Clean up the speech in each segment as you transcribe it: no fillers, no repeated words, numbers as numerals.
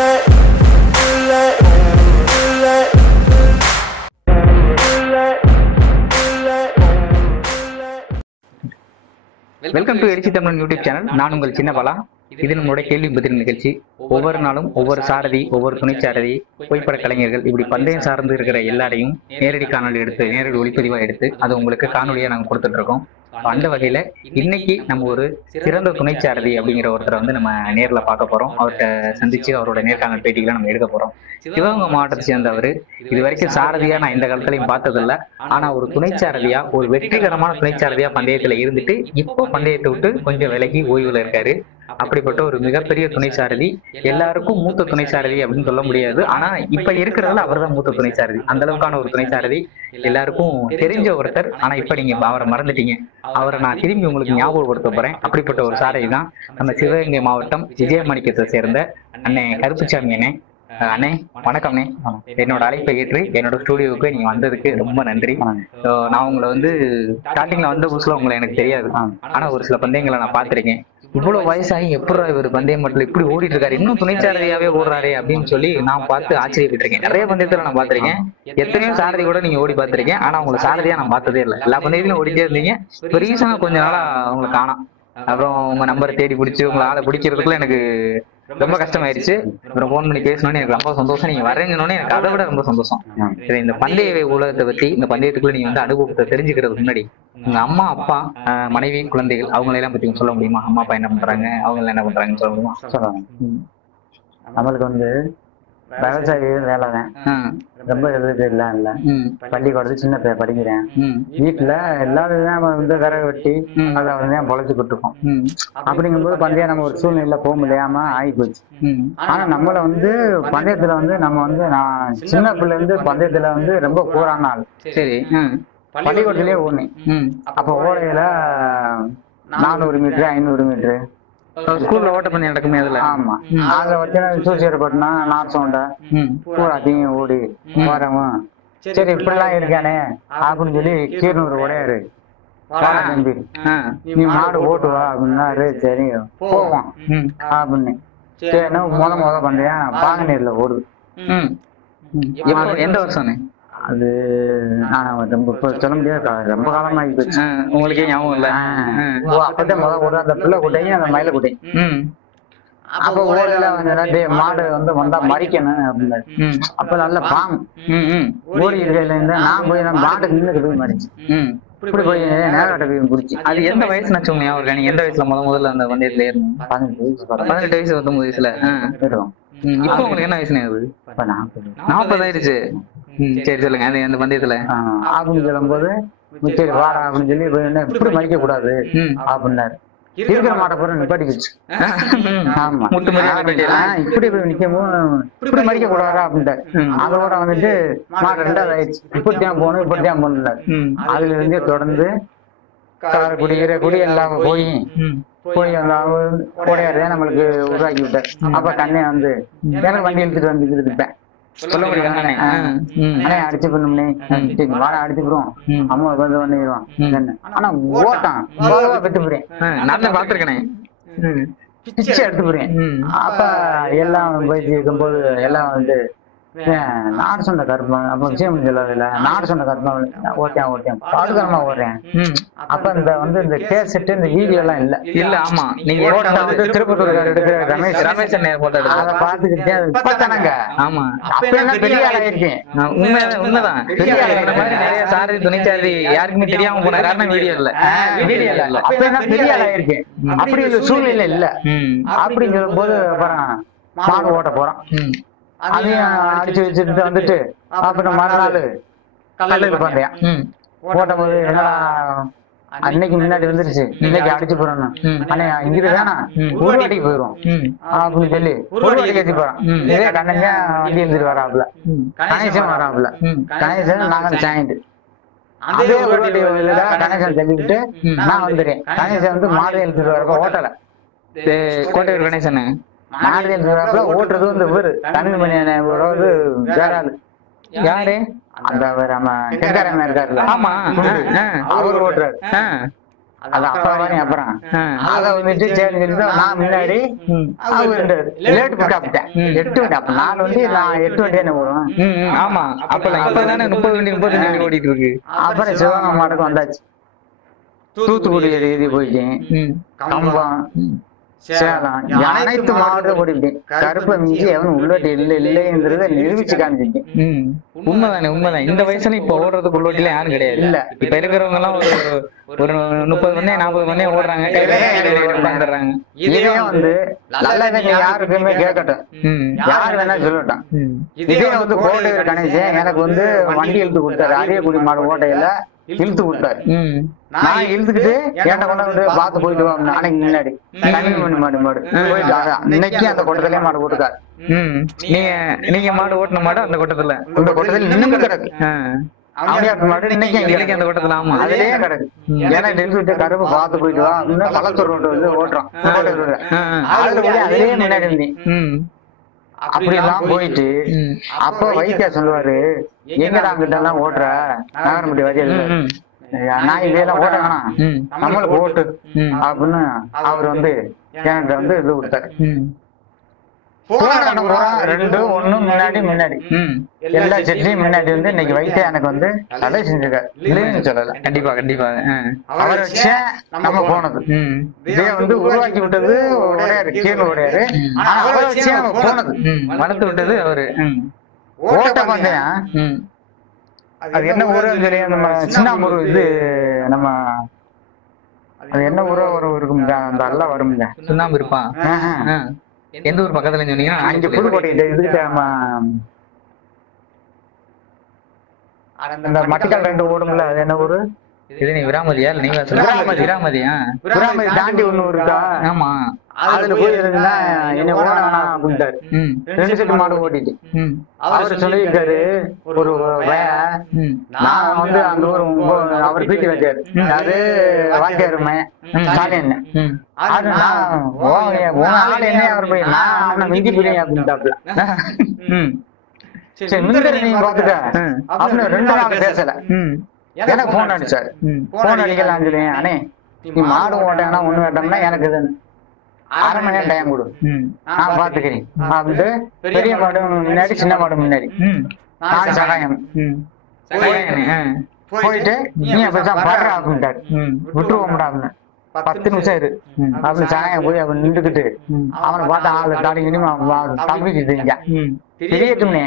Welcome to எடிசி Tamil YouTube channel. நான் உங்கள் சின்ன பாலா. இது நம்மளுடைய கேள்வி பதில் நிகழ்ச்சி. ஒவ்வொரு நாளும் ஒவ்வொரு சாரதி, ஒவ்வொரு துணைச்சாரதி, புகைப்பட கலைஞர்கள், இப்படி பந்தயம் சார்ந்து இருக்கிற எல்லாரையும் நேரடி காணொலி எடுத்து, நேரடி ஒளிப்பதிவாக எடுத்து அது உங்களுக்கு காணொலியாக நாங்கள் கொடுத்துட்டு இருக்கோம். அந்த வகையில இன்னைக்கு நம்ம ஒரு சிறந்த துணைச்சாரதி அப்படிங்கிற ஒருத்தரை வந்து நம்ம நேரில் பார்க்க போறோம். அவர்கிட்ட சந்திச்சு அவரோட நேர்காணல் பேட்டிகளை நம்ம எடுக்க போறோம். சிவகங்கை மாவட்டத்தை சேர்ந்தவர். இது வரைக்கும் சாரதியா நான் எந்த காலத்திலையும் பார்த்ததில்ல. ஆனா ஒரு துணைச்சாரதியா, ஒரு வெற்றிகரமான துணைச்சாரதியா பந்தயத்துல இருந்துட்டு இப்போ பந்தயத்தை விட்டு கொஞ்சம் விலகி ஓய்வுல இருக்காரு. அப்படிப்பட்ட ஒரு மிகப்பெரிய துணைச்சாரதி. எல்லாருக்கும் மூத்த துணைச்சாரதி அப்படின்னு சொல்ல முடியாது. ஆனா இப்ப இருக்கிறதுல அவர் தான் மூத்த துணைச்சாரதி. அந்த அளவுக்கான ஒரு துணைச்சாரதி, எல்லாருக்கும் தெரிஞ்ச ஒருத்தர். ஆனா இப்ப நீங்க அவரை மறந்துட்டீங்க. அவரை நான் திரும்பி உங்களுக்கு ஞாபகப்படுத்த போறேன். அப்படிப்பட்ட ஒரு சாரதி தான் நம்ம சிவகங்கை மாவட்டம் விஜயமாணிக்கத்தை சேர்ந்த அண்ணே கருப்புசாமி அண்ணே. அண்ணே வணக்கம்ண்ணே. என்னோட அழைப்பை ஏற்று என்னோட ஸ்டூடியோவுக்கு நீங்க வந்ததுக்கு ரொம்ப நன்றி. நான் உங்களை வந்து ஸ்டார்டிங்ல வந்த புதுசுல உங்களை எனக்கு தெரியாது. ஆனா ஒரு சில பந்தயங்களை நான் பார்த்திருக்கேன். இவ்வளவு வயசாகி எப்படி இவர் பந்தயம் மட்டும் இப்படி ஓடிட்டு இருக்காரு, இன்னும் துணைச்சாரதியாவே ஓடுறாரு அப்படின்னு சொல்லி நான் பார்த்து ஆச்சரியப்பட்டிருக்கேன். நிறைய பந்தயத்துல நான் பார்த்திருக்கேன். எத்தனையோ சாரதி கூட நீங்க ஓடி பார்த்திருக்கேன். ஆனா உங்களை சாரதியா நான் பார்த்ததே இல்லை. எல்லா பந்தயத்திலும் ஓடிட்டே இருந்தீங்க. இப்ப ரீசனா கொஞ்ச நாளா உங்களை காணோம். அப்புறம் உங்க நம்பரை தேடி பிடிச்சி உங்களை ஆளை பிடிக்கிறதுக்குள்ள எனக்கு ரொம்ப கஷ்டமாயிருச்சு. அப்புறம் போன் பண்ணி பேசணும்னு எனக்கு ரொம்ப சந்தோஷம். நீங்க வரீங்கன்னு எனக்கு அதை விட ரொம்ப சந்தோஷம். இந்த பந்தய உலகத்தை பத்தி, இந்த பந்தயத்துக்குள்ள நீங்க வந்து அனுபவத்தை தெரிஞ்சுக்கிறதுக்கு முன்னாடி உங்க அம்மா, அப்பா, மனைவி, குழந்தைகள் அவங்களெல்லாம் பத்தி சொல்ல முடியுமா? அம்மா அப்பா என்ன பண்றாங்க, அவங்க என்ன பண்றாங்கன்னு சொல்ல முடியுமா? சொல்லுவாங்க. நம்மளுக்கு வந்து விவசாய வேலை தான். ரொம்ப எழுது எல்லாம் இல்லை. பள்ளிக்கூடத்து சின்ன பையன் படிக்கிறேன். வீட்டுல எல்லாரும் வந்து விறகு வெட்டி அதை வந்து பொழைச்சிக்கிட்டு இருக்கோம். அப்படிங்கும்போது பந்தயம் நம்ம ஒரு சூழ்நிலையில போக முடியாம ஆகி போச்சு. ஆனா நம்மள வந்து பந்தயத்துல வந்து நம்ம வந்து நான் சின்ன பிள்ளை இருந்து பந்தயத்துல வந்து ரொம்ப கூறான ஆள். சரி. பள்ளிக்கூடத்திலேயே ஓடுனேன். அப்ப ஓடையில 400 மீட்டரு 500 மீட்டரு ஸ்கூல்ல ஓட்டப்பந்தயம் நடக்குமே அதுல. ஆமா, அதுல வச்சு சூசியப்பட்டினா நார் சவுண்டா பூராத்தையும் ஓடி வரவும் சரி இப்படிலாம் இருக்கானே அப்படின்னு சொல்லி கீரனூர் உடையாரு தம்பி நீ மாடு ஓட்டுவா அப்படின்னாரு. சரி போவான் அப்படின்னு சரின்னா முத பண்றியா பாகநீர்ல ஓடுது. எந்த வருஷம் அது? நான் ரொம்ப சொல்ல முடியாது, ரொம்ப காலமாகி போச்சு. உங்களுக்கே ஞாபகம் இல்ல? அப்பதான் முத அந்த பிள்ளை குட்டையும் அந்த மயில குட்டையும். அப்ப ஓடல வந்து மாடு வந்து வந்தா மறிக்கணும் அப்படின்னு. அப்ப நல்ல பாம்பு ஓடி இருக்கையில இருந்து நான் போய் மாட்டுக்கு நின்னுக்கு போய் மறிச்சு இப்படி போய் நேராட்ட போய் பிடிச்சி. அது எந்த வயசு நான் ஞாபகம்? நீங்க எந்த வயசுல முதல்ல அந்த வந்தயத்துல ஏறணும்? 18 வயசு 19 வயசுல ஏறுவோம். இப்போ உங்களுக்கு என்ன வயசுனே? அது 40 ஆயிடுச்சு. சரி சொல்லுங்க. அது அந்த பந்தயத்துல அப்படின்னு சொல்லும் போது சரி வாரா அப்படின்னு சொல்லி இப்படி மறிக்க கூடாது அப்படின்னாரு. இருக்கிற மாட்டை பூரா நிப்பாட்டி வச்சு. ஆமா, இப்படி போய் நிக்கவும் இப்படி மறிக்க கூடாதா அப்படின்ட்டாரு. அதோட வந்துட்டு மாடு 2வது ஆயிடுச்சு. இப்படித்தான் போகணும் இப்படித்தான் போகணும்ல. அதுல இருந்தே தொடர்ந்து காரக்குடி ஈரக்குடி எல்லாம் போய் அந்த உடையாரு நம்மளுக்கு உருவாக்கி விட்டார். அப்ப கண்ணே வந்து எனக்கு வண்டி எடுத்துட்டு வந்து இருப்பேன். சொல்ல முடியும் அண்ணே அடிச்சு பண்ணும்னே வாழை அடிச்சுக்கிறோம் அம்மா வந்து பண்ணிடுவான். ஆனா ஓட்டான் பெற்று போறேன். நான் பாத்துருக்கேனே, பிச்சை எடுத்து போறேன். அப்ப எல்லாம் போயிட்டு இருக்கும்போது எல்லாம் வந்து நாடு சொன்ன கருப்பம் அப்ப விஷயம் சொல்லல. நாடு சொன்ன கருப்பம் ஓட்டேன் பாடுகாரமா ஓடுறேன். அப்ப இந்த வந்து இந்த கேசெட் இந்த வீடியோ எல்லாம் இல்ல. ஆமா, நீங்க திருப்பத்தூர் எடுக்கிற ரமேஷ் அதை பாத்துக்கிட்டே இப்பதானங்க. ஆமா, அப்ப பெரிய ஆளா இருக்கேன். உண்மைதான், பெரிய ஆளா மாதிரி நிறைய சாரதி துணைச்சாரதி யாருக்குமே தெரியாம போன காரணம் வீடியோ இல்ல. அப்ப பெரிய ஆளா இருக்கேன். அப்படி ஒரு சூழ்நிலை இல்ல. அப்படிங்கிற போது அப்புறம் மாடு ஓட்ட போறான். அதையும் அடிச்சு வச்சுட்டு வந்துட்டு அப்புறம் மறுநாள் கல்லூரி பந்தயம் ஓட்டும் போது என்னடா அன்னைக்கு முன்னாடி வந்துருச்சு, இன்னைக்கு அடிச்சு போறோம். ஆனா இங்கிட்டு வேணாம் ஒரு வாட்டிக்கு போயிடும் அப்படின்னு சொல்லி ஒரு வாட்டிக்கு ஏற்றி போறான். இதே கண்ணங்க வண்டி எழுந்துட்டு வராப்புல, கணேசன் வராப்புல. கணேசன் நாங்க சாயிட்டு அதே ஒரு வாட்டி கணேசன் தள்ளிக்கிட்டு நான் வந்துடுறேன். கணேசன் வந்து மாடு எழுத்துட்டு வரப்ப ஓட்டல. கோட்டையூர் கணேசன் மாடு எழுத்துட்டு ஓட்டுறது வந்து இவரு தமிழ்மணி வேறாது. யாரு? அந்த நம்ம இருக்காருல்ல, ஆமா, அவர் ஓட்டுறாரு. அது அப்பவானே அப்புறம் அத வந்துட்டு சரி நான் முன்னாடி அவர் லேட் பிக்காப்பிட்டேன் 8 வண்டி. அப்ப நான் வந்து நான் 8 வண்டி என்ன போடுவேன். ஆமா அப்பதானே 30 வண்டி 35 வண்டி ஓடிட்டு இருக்கு. அப்புறம் சிவகங்கை மாட்டுக்கு வந்தாச்சு. தூத்துக்குடி எழுதி போயிட்டேன். கம்பம் சேலம் அனைத்து மாவட்டம் ஓடிட்டேன். கருப்பை மிஞ்சி எவனும் உள்ளோட்டி இல்லைங்கிறத நிரூபிச்சு காமிச்சிட்டேன். உண்மைதான். இந்த வயசுல இப்ப ஓடுறதுக்கு உள்ளோட்டில யாரும் கிடையாது. இல்ல இப்ப இருக்கிறவங்க எல்லாம் ஒரு 30 மணி 40 மணி ஓடுறாங்க. உட்காந்துடுறாங்க. இதே வந்து நல்லதை யாருக்குமே கேட்கட்டும், யாரு வேணா சொல்லட்டும். இதே வந்து கோட்டை கணேசன் எனக்கு வந்து வண்டி இழுத்து கொடுத்தாரு. அரியக்குடி மாடு ஓட்டையில இழுத்து கொடுத்தாரு. நான் இழுத்துக்கிட்டு கேட்ட கொண்டு பார்த்து போயிட்டு வாங்க. அன்னைக்கு முன்னாடி தனி மாடு போயிட்டு இன்னைக்கு அந்த கொட்டத்திலே மாடு போட்டுக்காரு. நீங்க மாடு ஓட்டின மாடு அந்த கொட்டத்துல இன்னும் கிடக்கு. மாடு இன்னைக்கு அந்த கொட்டத்துல. ஆமா அதுலயே கிடக்கு. ஏன்னா இழுத்துட்டு கருப்பு பார்த்து போயிட்டு வா அப்படின்னு பழத்தூர் ரோட்டு வந்து ஓட்டுறோம். அதுலயே முன்னாடி இருந்தேன். அப்படி எல்லாம் போயிட்டு அப்ப வைத்தியா சொல்லுவாரு, எங்கடா அங்கிட்ட எல்லாம் ஓட்டுற நகரம்பட்டி வரையில நான் இதெல்லாம் ஓட்ட வேணாம் நம்மளுக்கு ஓட்டு அப்படின்னு அவர் வந்து எனக்கு வந்து இது கொடுத்தாரு. முன்னாடி எல்லா செட்லயும் முன்னாடி வந்து இன்னைக்கு வைத்தியா எனக்கு வந்து அதை செஞ்சிருக்காரு. இல்லைன்னு சொல்லல. கண்டிப்பா அவரை வச்சு நம்ம போனது இதே வந்து உருவாக்கி விட்டது உடையாரு, கீழ் உடையாரு. அவரை வச்சு நம்ம போனது வளர்த்து விட்டது அவரு. ஓட்ட பந்தயம் அது என்ன ஊருன்னு சொல்லி நம்ம சின்னாம்பூர் இது நம்ம அது என்ன ஊரோ இருக்கும் அந்த அல்ல வருங்க சுண்ணாம்பு இருப்பா. எந்த ஊர் பக்கத்துல சொன்னீங்கன்னா அங்க புதுக்கோட்டை இதுக்கு அந்த மட்டிக்கால் 2 ஓடும்ல அது என்ன ஊரு? இது நீ விராமதியா இல்ல நீங்க விராமதியா? விராமதி தாண்டி ஒண்ணு இருக்கா? ஆமா அதுல போய் இருந்தா என்ன ஓட வேணாம் அப்படின்ட்டாரு. 2 செட்டு மாடு ஓட்டிட்டு அவரு சொல்லியிருக்காரு. ஒரு நான் வந்து அந்த ஊர் அவர் பீட்டி வச்சாரு. அது வாக்கியாருமே சாலியன். அது நான் ஆள் என்ன அவர் போய் நான் மிஞ்சி போறேன் அப்படின்ட்டாப்ல. சரி மிந்திர நீங்க பாத்துக்க அப்படின்னு 2 நாள் பேசல. எனக்கு போன் அடிச்சாரு. போன் அடிக்கலாம் சொல்லி அண்ணே நீ மாடு ஓட்டாங்கன்னா ஒண்ணு வேட்டோம்னா எனக்கு இது 1/2 மணி நேரம் டைம் கொடு நான் பாத்துக்கிறேன் அப்படின்ட்டு பெரிய மாடு முன்னாடி சின்ன மாடு முன்னாடி நான் சகாயம் போயிட்டு நீ அப்பதான் பாடுற அப்படின்ட்டாரு. விட்டுருவோம்டா அப்படின்னு 10 நிமிஷம் இரு அப்படின்னு சகாயம் போய் அவன் நின்றுக்கிட்டு அவனை பார்த்தா ஆளு தாடி தம்பிக்கிட்டு தெரியட்டும்னே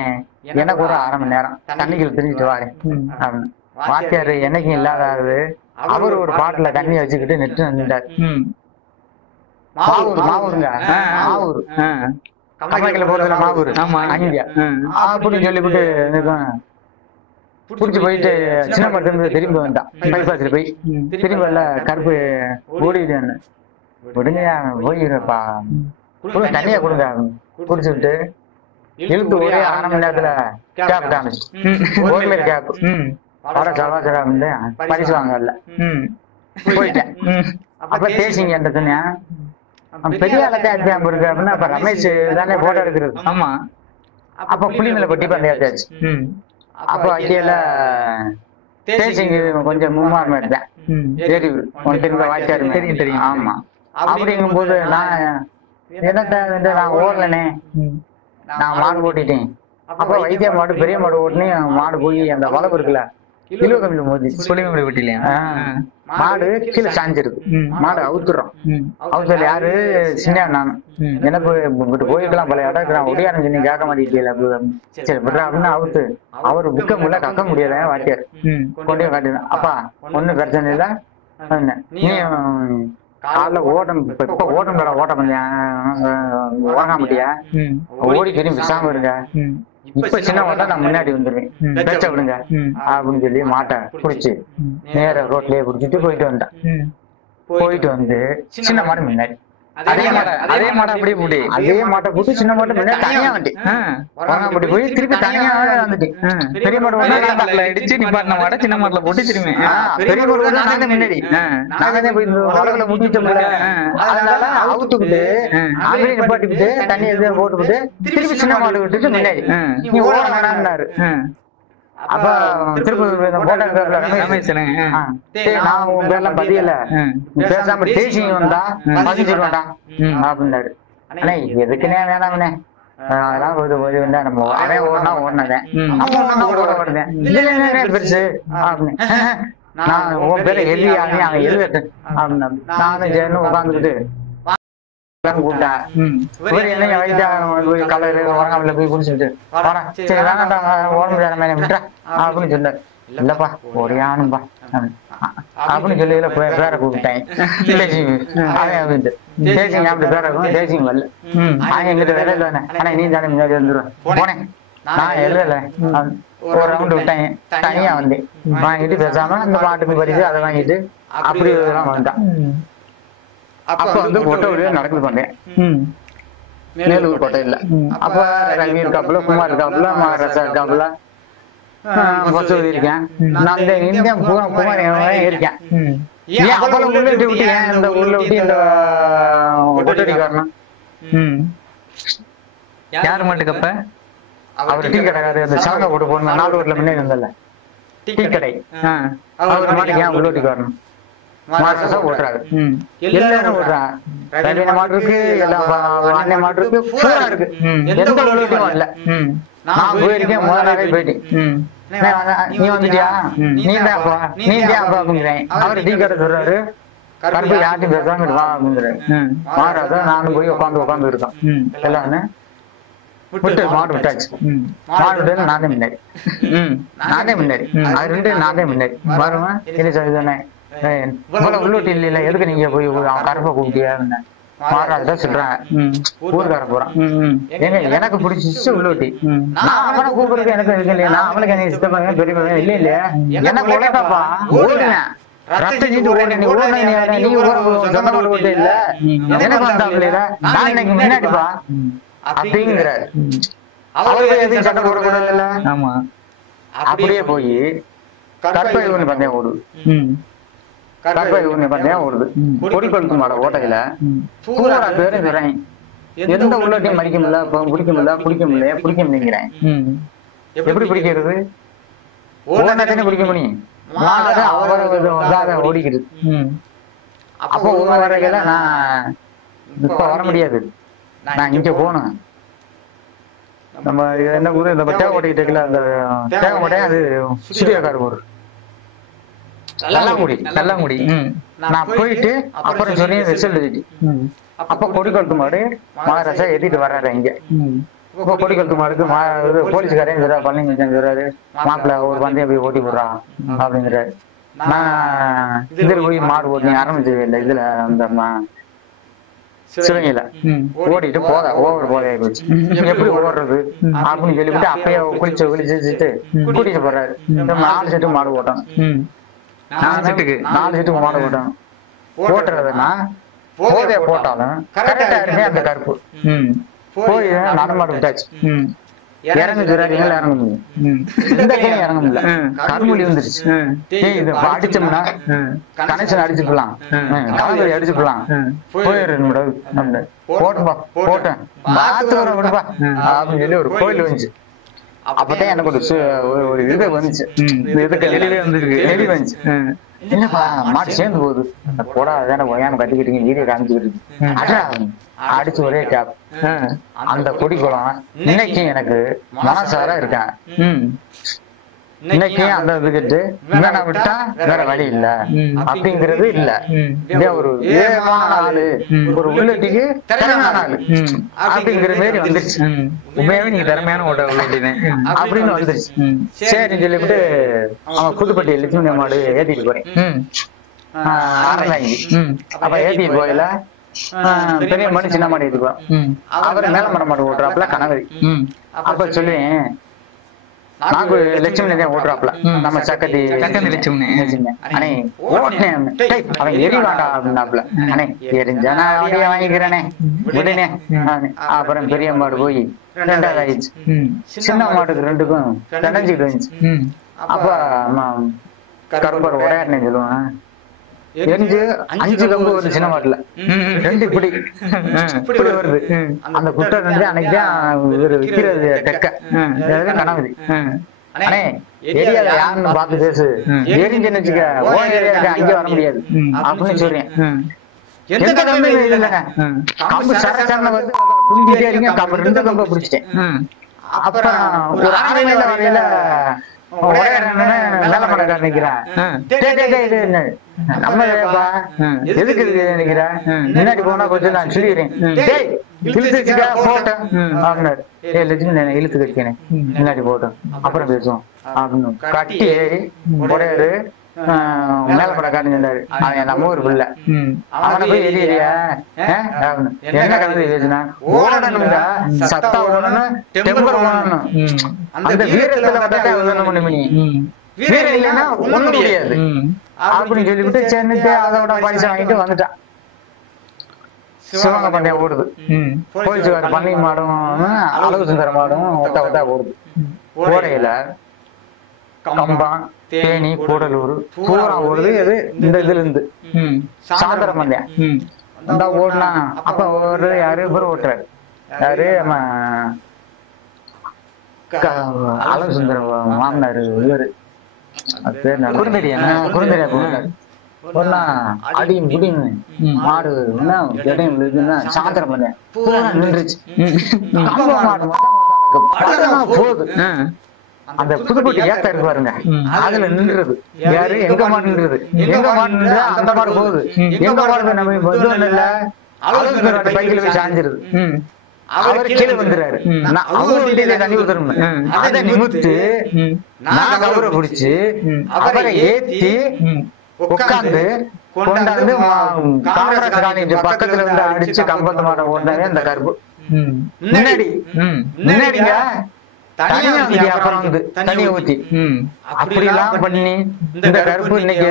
எனக்கு ஒரு 1/2 மணி நேரம் தண்ணிக்குள்ள தெரிஞ்சுட்டு வாரேன் அப்படின்னு. வாத்தியாரு என்னைக்கும் இல்லாதாரு அவர் ஒரு பாட்டுல தண்ணி வச்சுக்கிட்டு நெட்டு நின்றாரு. மாவூருங்க மாவூர் கம்மாய்க்கல போறதுல மாவூர் அங்க அப்படின்னு சொல்லிவிட்டு புடிச்சு போயிட்டு சின்ன மரத்துல திரும்பி வந்தான். பைபாஸ்ல போய் திரும்பி வரல கருப்பு ஓடிடு விடுங்க போயிருப்பா தண்ணியா கொடுங்க குடிச்சு விட்டு இழுத்து ஒரே 1/2 மணி நேரத்துல கேப் காமிச்சு கேப் பரிசு வாங்கல போயிட்டேன். அப்ப தேசிங்க என்ற சொன்ன பெரிய ஆளத்தான் இருக்கு அப்படின்னா அப்ப ரமேஷ் தானே போட்டோ எடுக்கிறது. ஆமா அப்ப புளிமலை பட்டி பந்தாச்சு. அப்ப ஐடியில தேசிங்க கொஞ்சம் மும்மாரமா எடுத்தேன். சரி திரும்ப வாய்க்காரு தெரியும் தெரியும். ஆமா அப்படிங்கும் போது நான் என்னத்த நான் ஓடலனே நான் மாடு ஓட்டிட்டேன். அப்ப வைத்திய மாடு பெரிய மாடு ஓட்டுனே மாடு போய் அந்த வளவு இருக்குல்ல கிலோ கம்மியில மோதி புளிமலை வெட்டிலையா மாடு கீழே சாஞ்சிருக்கு. மாடு அவுத்துறோம். அவுத்துல யாரு சின்ன நானும் எனக்கு விட்டு போயிருக்கலாம் பல இடம் இருக்கிறான் ஒடியாரம் சொன்னி கேட்க மாட்டேங்கல. சரி விடுறா அப்படின்னு அவுத்து அவரு புக்க முடியல கக்க முடியல வாட்டியார் கொண்டே காட்டினேன். அப்பா ஒன்னும் பிரச்சனை இல்ல நீ காலைல ஓட்டம் இப்ப ஓட்டம் கடை ஓட்ட ஓடா மாட்டியா ஓடி தெரியும் விசாம இருங்க இப்ப சின்ன ஓட்டம் நான் முன்னாடி வந்துருவேன் பேச்ச விடுங்க அப்படின்னு சொல்லி மாட்டை புடிச்சு நேர ரோட்லயே புடிச்சிட்டு போயிட்டு வந்தேன். போயிட்டு வந்து சின்ன மாடு முன்னாடி அதே மாட்டை அப்படியே போட்டு அதே மாட்டை போட்டு சின்ன மாட்டை முன்னாடி தனியா வந்துட்டு போய் திருப்பி தனியா வந்துட்டு பெரிய மாடு அடிச்சு நிப்பாட்டின மாட்டை சின்ன மாட்டுல போட்டு திரும்பி பெரிய மாடு நாங்க முன்னாடி நாங்க தான் போய் உலகில முடிச்சிட்டோம்ல. அதனால அவுத்துக்கிட்டு அப்படியே நிப்பாட்டிக்கிட்டு தண்ணி எதுவும் போட்டுக்கிட்டு திருப்பி சின்ன மாடு விட்டுட்டு முன்னாடி நீ ஓட வேணாம்னாரு. அப்ப திருப்பூர் போட்டோ ரமேஷனே நான் உன் பேர்லாம் பதியல பேசாம தேசியம் வந்தா பதிஞ்சிருவாடா அப்படின்னாரு. அண்ணே எதுக்குன்னே வேணாம்ண்ணே அதெல்லாம் வந்தா நம்ம அவன் ஓடனா ஓடினதேன் நம்ம கூட வருதேன் இல்ல பெருசு அப்படின்னு நான் உன் பேரை எழுதி அவன் எழுதட்டேன் அப்படின்னா நானும் சேர்ந்து உட்காந்துக்கிட்டு கூப்பிட்டேன். என்ன வயசா கலரு உரங்காமல போய் குடிச்சுட்டு வரேன் சரி வேணாண்டா ஓட முடியாத மேலே விட்டா அப்படின்னு சொன்னார். இல்லப்பா ஒரையானும்பா அப்படின்னு சொல்லி பேரை கூப்பிட்டேன். அவன் அப்படின்ட்டு தேசியம் அப்படி பேரை தேசியம் வரல அவன் எங்கிட்ட வேலை இல்லைண்ணே ஆனா நீ தானே முன்னாடி வந்துடுவேன் போனேன் நான் எழுதல ஒரு ரவுண்டு விட்டேன் தனியா வந்தேன் வாங்கிட்டு பேசாம அந்த பாட்டுக்கு படிச்சு அதை வாங்கிட்டு அப்படி எல்லாம் வந்துட்டான். அப்ப வந்து போட்டோ நடக்குது பண்ணேன் மேலூர் கோட்டையில. அப்ப ரவி இருக்காப்புல குமார் இருக்காப்புல மகாராஜா இருக்காப்புல பசுவதி இருக்கேன் நான் இந்த இந்தியா குமார் இருக்கேன். ஏன் அவ்வளவு உள்ள விட்டு இந்த உள்ள விட்டு இந்த ஒட்டடி காரணம் யாரு மாட்டுக்கப்ப அவர் டீ கடைக்காரு அந்த சலங்கை போட்டு போன 4 ஊர்ல முன்னே இருந்தல டீ கடை அவர் மாட்டுக்கு ஏன் உள்ளோட்டி காரணம் மாசா ஓட்டுறாரு எல்லாரும் ஓட்டுறாங்க ரவீன மாட்டு இருக்கு எல்லா அண்ணன் மாட்டு இருக்கு பூரா இருக்கு எந்த உள்ளோட்டியும் இல்ல. நான் போயிருக்கேன் முதலாவே போயிட்டேன் நீ வந்துட்டியா நீ தான் அப்பா அப்படிங்கிறேன். அவரு டீ கடை சொல்றாரு கருப்பு யார்ட்டும் பேசாம வா அப்படிங்கிறேன். மாறாத நானும் போய் உட்காந்து இருக்கோம் எல்லாமே விட்டு மாடு விட்டாச்சு. மாடு விட்டு நானே முன்னாடி அது ரெண்டு நானே முன்னாடி வருவேன் இல்லை சார் தானே இவ்வளவு உள்ளூட்டி இல்ல எதுக்கு நீங்க போய் கருப்பை கூப்பிட்டியா மாறாதான் சொல்றாங்க ஊருக்கார போறான். ஏங்க எனக்கு பிடிச்சிச்சு உள்ளூட்டி நான் அவனை கூப்பிடுறது எனக்கு இருக்கு இல்லையா நான் அவனுக்கு என்ன இஷ்டப்படுங்க பெரிய இல்ல இல்லையா எனக்கு உலகப்பா ஓடுவேன் ரத்த நீட்டு ஓட நீ ஓட நீ சொந்த மாடு ஓட்டு இல்ல எனக்கு வந்தாங்க நான் இன்னைக்கு முன்னாடிப்பா அப்படிங்கிறாரு. அவரு எதையும் சண்டை போடக்கூடாது இல்ல ஆமா அப்படியே போய் கற்பை ஒண்ணு பந்தயம் ஓடுது கற்பை ஒண்ணு பந்தயம் ஓடுது கொடிக்கொழுத்து மாட ஓட்டையில பூரா பேரும் சொல்றேன் எந்த உள்ளட்டையும் மறிக்க முடியல பிடிக்க முடியலைங்கிறேன். எப்படி பிடிக்கிறது ஓடத்தானே பிடிக்க முடியும் ஓடிக்கிறது. அப்போ உங்க வரையில நான் இப்ப வர முடியாது நான் இங்க போனேன். நம்ம என்ன ஊரு இந்த தேவக்கோட்டைக்கு தெரியல அந்த தேவக்கோட்டை அது சுடியாக்கார ஊர் நல்லாங்குடி. நான் போயிட்டு அப்புறம் சொல்லி ரிசல்ட் அப்ப கொடிக்கொழுத்து மாடு மகாராஜா ஏத்திட்டு வர்றாரு இங்க. இப்ப கொடிக்கொழுத்து மாடுக்கு போலீஸ்காரையும் சொல்றாரு பழனி சொல்றாரு மாப்பிள்ள ஒரு பந்தயம் போய் ஓட்டி போடுறான் அப்படிங்கிறாரு. நான் இதுல போய் மாடு ஓட்டி ஆரம்பிச்சது இல்லை இதுல அந்த சிவகையில ஓடிட்டு ஓவர் போதையா போச்சு எப்படி ஓடுறது அப்படின்னு சொல்லிவிட்டு அப்பயே குளிச்சுட்டு கூட்டிட்டு போறாரு. 4 செட்டு மாடு ஓட்டணும் 4 செட்டுக்கு மாடு ஓட்டணும் ஓட்டுறதுன்னா போதைய போட்டாலும் கரெக்டா இருந்தே அந்த கருப்பு போய் நடமாடு விட்டாச்சு இறங்க சொல்றாங்க இறங்க முடியும் இந்த கையும் இறங்க முடியல கருமொழி வந்துருச்சு. இது அடிச்சோம்னா கனெக்ஷன் அடிச்சுக்கலாம் கலங்கரி அடிச்சுக்கலாம் போயிடுறேன் போட்டுப்பா போட்டேன் பார்த்து வர விடுப்பா அப்படின்னு சொல்லி ஒரு கோயில் வந்துச்சு. அப்பதான் எனக்கு ஒரு இது வந்துச்சு வெளி வந்துச்சு இல்லப்பா மாட்டு சேர்ந்து போகுது போடா அதான ஒயாம கட்டிக்கிட்டு வீடியோ காமிச்சுக்கிட்டு அடிச்சு ஒரே கேப் அந்த கொடிக்குளம் இன்னைக்கு எனக்கு மனசார இருக்கேன். இன்னைக்கு அந்த இதுக்கிட்டு இவனை விட்டா வேற வழி இல்ல அப்படிங்கிறது இல்ல. ஒரு வேகமான ஆளு ஒரு உள்ளட்டிக்கு திறமையான ஆளு அப்படிங்கிற மாதிரி வந்துருச்சு. உண்மையாவே நீங்க திறமையான ஓட்ட அப்படின்னு வந்துருச்சு. சரின்னு சொல்லிவிட்டு அவன் புதுப்பட்டி லட்சுமி மாடு ஏத்திட்டு போறேன் ஆரஞ்சாங்கி. அப்ப ஏத்திட்டு போயில பெரிய மாடு சின்ன மாடு ஏத்திக்குவோம். அவரு மேல மரம் மாடு ஓட்டுறாப்புல கனகரி. அப்ப சொல்லி நாங்க லட்சுமி தான் ஓட்டுறாப்புல நம்ம சக்கத்தி லட்சுமி அண்ணே ஓட்டினேன் அவன் எரிவாண்டா அப்படின்னாப்புல அண்ணே எரிஞ்சா நான் அப்படியே வாங்கிக்கிறேனே விடுனே. அப்புறம் பெரிய மாடு போய் 2வது ஆயிடுச்சு. சின்ன மாட்டுக்கு 2க்கும் தடைஞ்சிட்டு வந்துச்சு. அப்ப கரும்பர் உடையாட்டினு சொல்லுவான் எரிஞ்சு 5 கம்பு வருது சின்ன மாட்டுல 2 இப்படி வருது. அந்த குட்டை அன்னைக்குதான் விற்கிறது தெக்க கனவுதி அண்ணே ஏரியால யாருன்னு பார்த்து பேசு, எரிஞ்சுன்னு வச்சுக்க ஓ ஏரியாவுக்கு அங்கே வர முடியாது அப்படின்னு சொல்றேன். எந்த கம்பி இல்லைங்க, கம்பு சரச்சரன வந்து குடிக்கிட்டே இருக்கீங்க, கம்பு 2 கம்பை பிடிச்சிட்டேன். அப்புறம் ஒரு ஆணையில வரையில வேலை பண்ண நிக்கிறேன். நம்ம எதுக்கு நிக்கிறேன், முன்னாடி போனா கொஞ்சம் நான் சொல்லிடுறேன் போட்டேன் அப்படின்னாரு. இழுத்து கட்டிக்கேன் முன்னாடி போட்டோம் அப்புறம் பேசுவோம் அப்படின்னு கட்டி ஏறி உடையாரு மேல பட காரணம் சொன்னாரு. அவன் நம்ம ஊர் பிள்ளை, அவனை போய் எரியா என்ன கலந்து பேசுனா ஓடணுங்க, சத்தா ஓடணும், டெம்பர் ஓடணும். அந்த வீரத்துல வந்தானே வீரம் இல்லைன்னா ஒண்ணு முடியாது அப்படின்னு சொல்லிவிட்டு சேர்ந்துட்டு அதோட பரிசு வாங்கிட்டு வந்துட்டான். சிவகங்கை பந்தயம் ஓடுது, போலீஸ்கார பண்ணி மாடும் அளவு சுந்தர மாடும் ஒட்டா ஒட்டா ஓடுது. ஓடையில கம்பம் தேனி கூடலூர் பூரா ஓடுது. அது இந்த இதுல இருந்து சாயந்தரம் பந்தயம் ஓடுனா அப்ப ஒரு யாரு பேர் ஓட்டுறாரு, யாரு நம்ம அளவு சுந்தர மாமனாரு இவரு குறுந்தடியா போனாரு. ஒன்னா அடியும் குடியும் மாடு இடையும் இருக்குன்னா சாயந்தரம் பந்தயம் பூரா நின்றுச்சு. மாடு போகுது, அந்த புதுக்கோட்டை ஏத்த இருக்கு பாருங்க, அதுல நின்றுது. யாரு எங்க மாடு நின்றுது, எங்க மாடு நின்று அந்த மாடு போகுது. எங்க மாடு நம்ம இல்ல அளவுக்கு பைக்கில் போய் சாஞ்சிருது. அவர் கீழே வந்துறாரு, அவரு தண்ணி ஊத்தணும். அதை நிமித்து நான் கவரை பிடிச்சு அவரை ஏத்தி உட்காந்து கொண்டாந்து காங்கிரஸ் காலேஜ் பக்கத்துல இருந்து அடிச்சு கம்பத்து மாட ஓட்டாவே அந்த கருப்பு முன்னாடி முன்னாடிங்க தனியா அப்புறம் வந்து தண்ணியை ஊத்தி அப்படி எல்லாம் பண்ணி இந்த கருப்பு இன்னைக்கு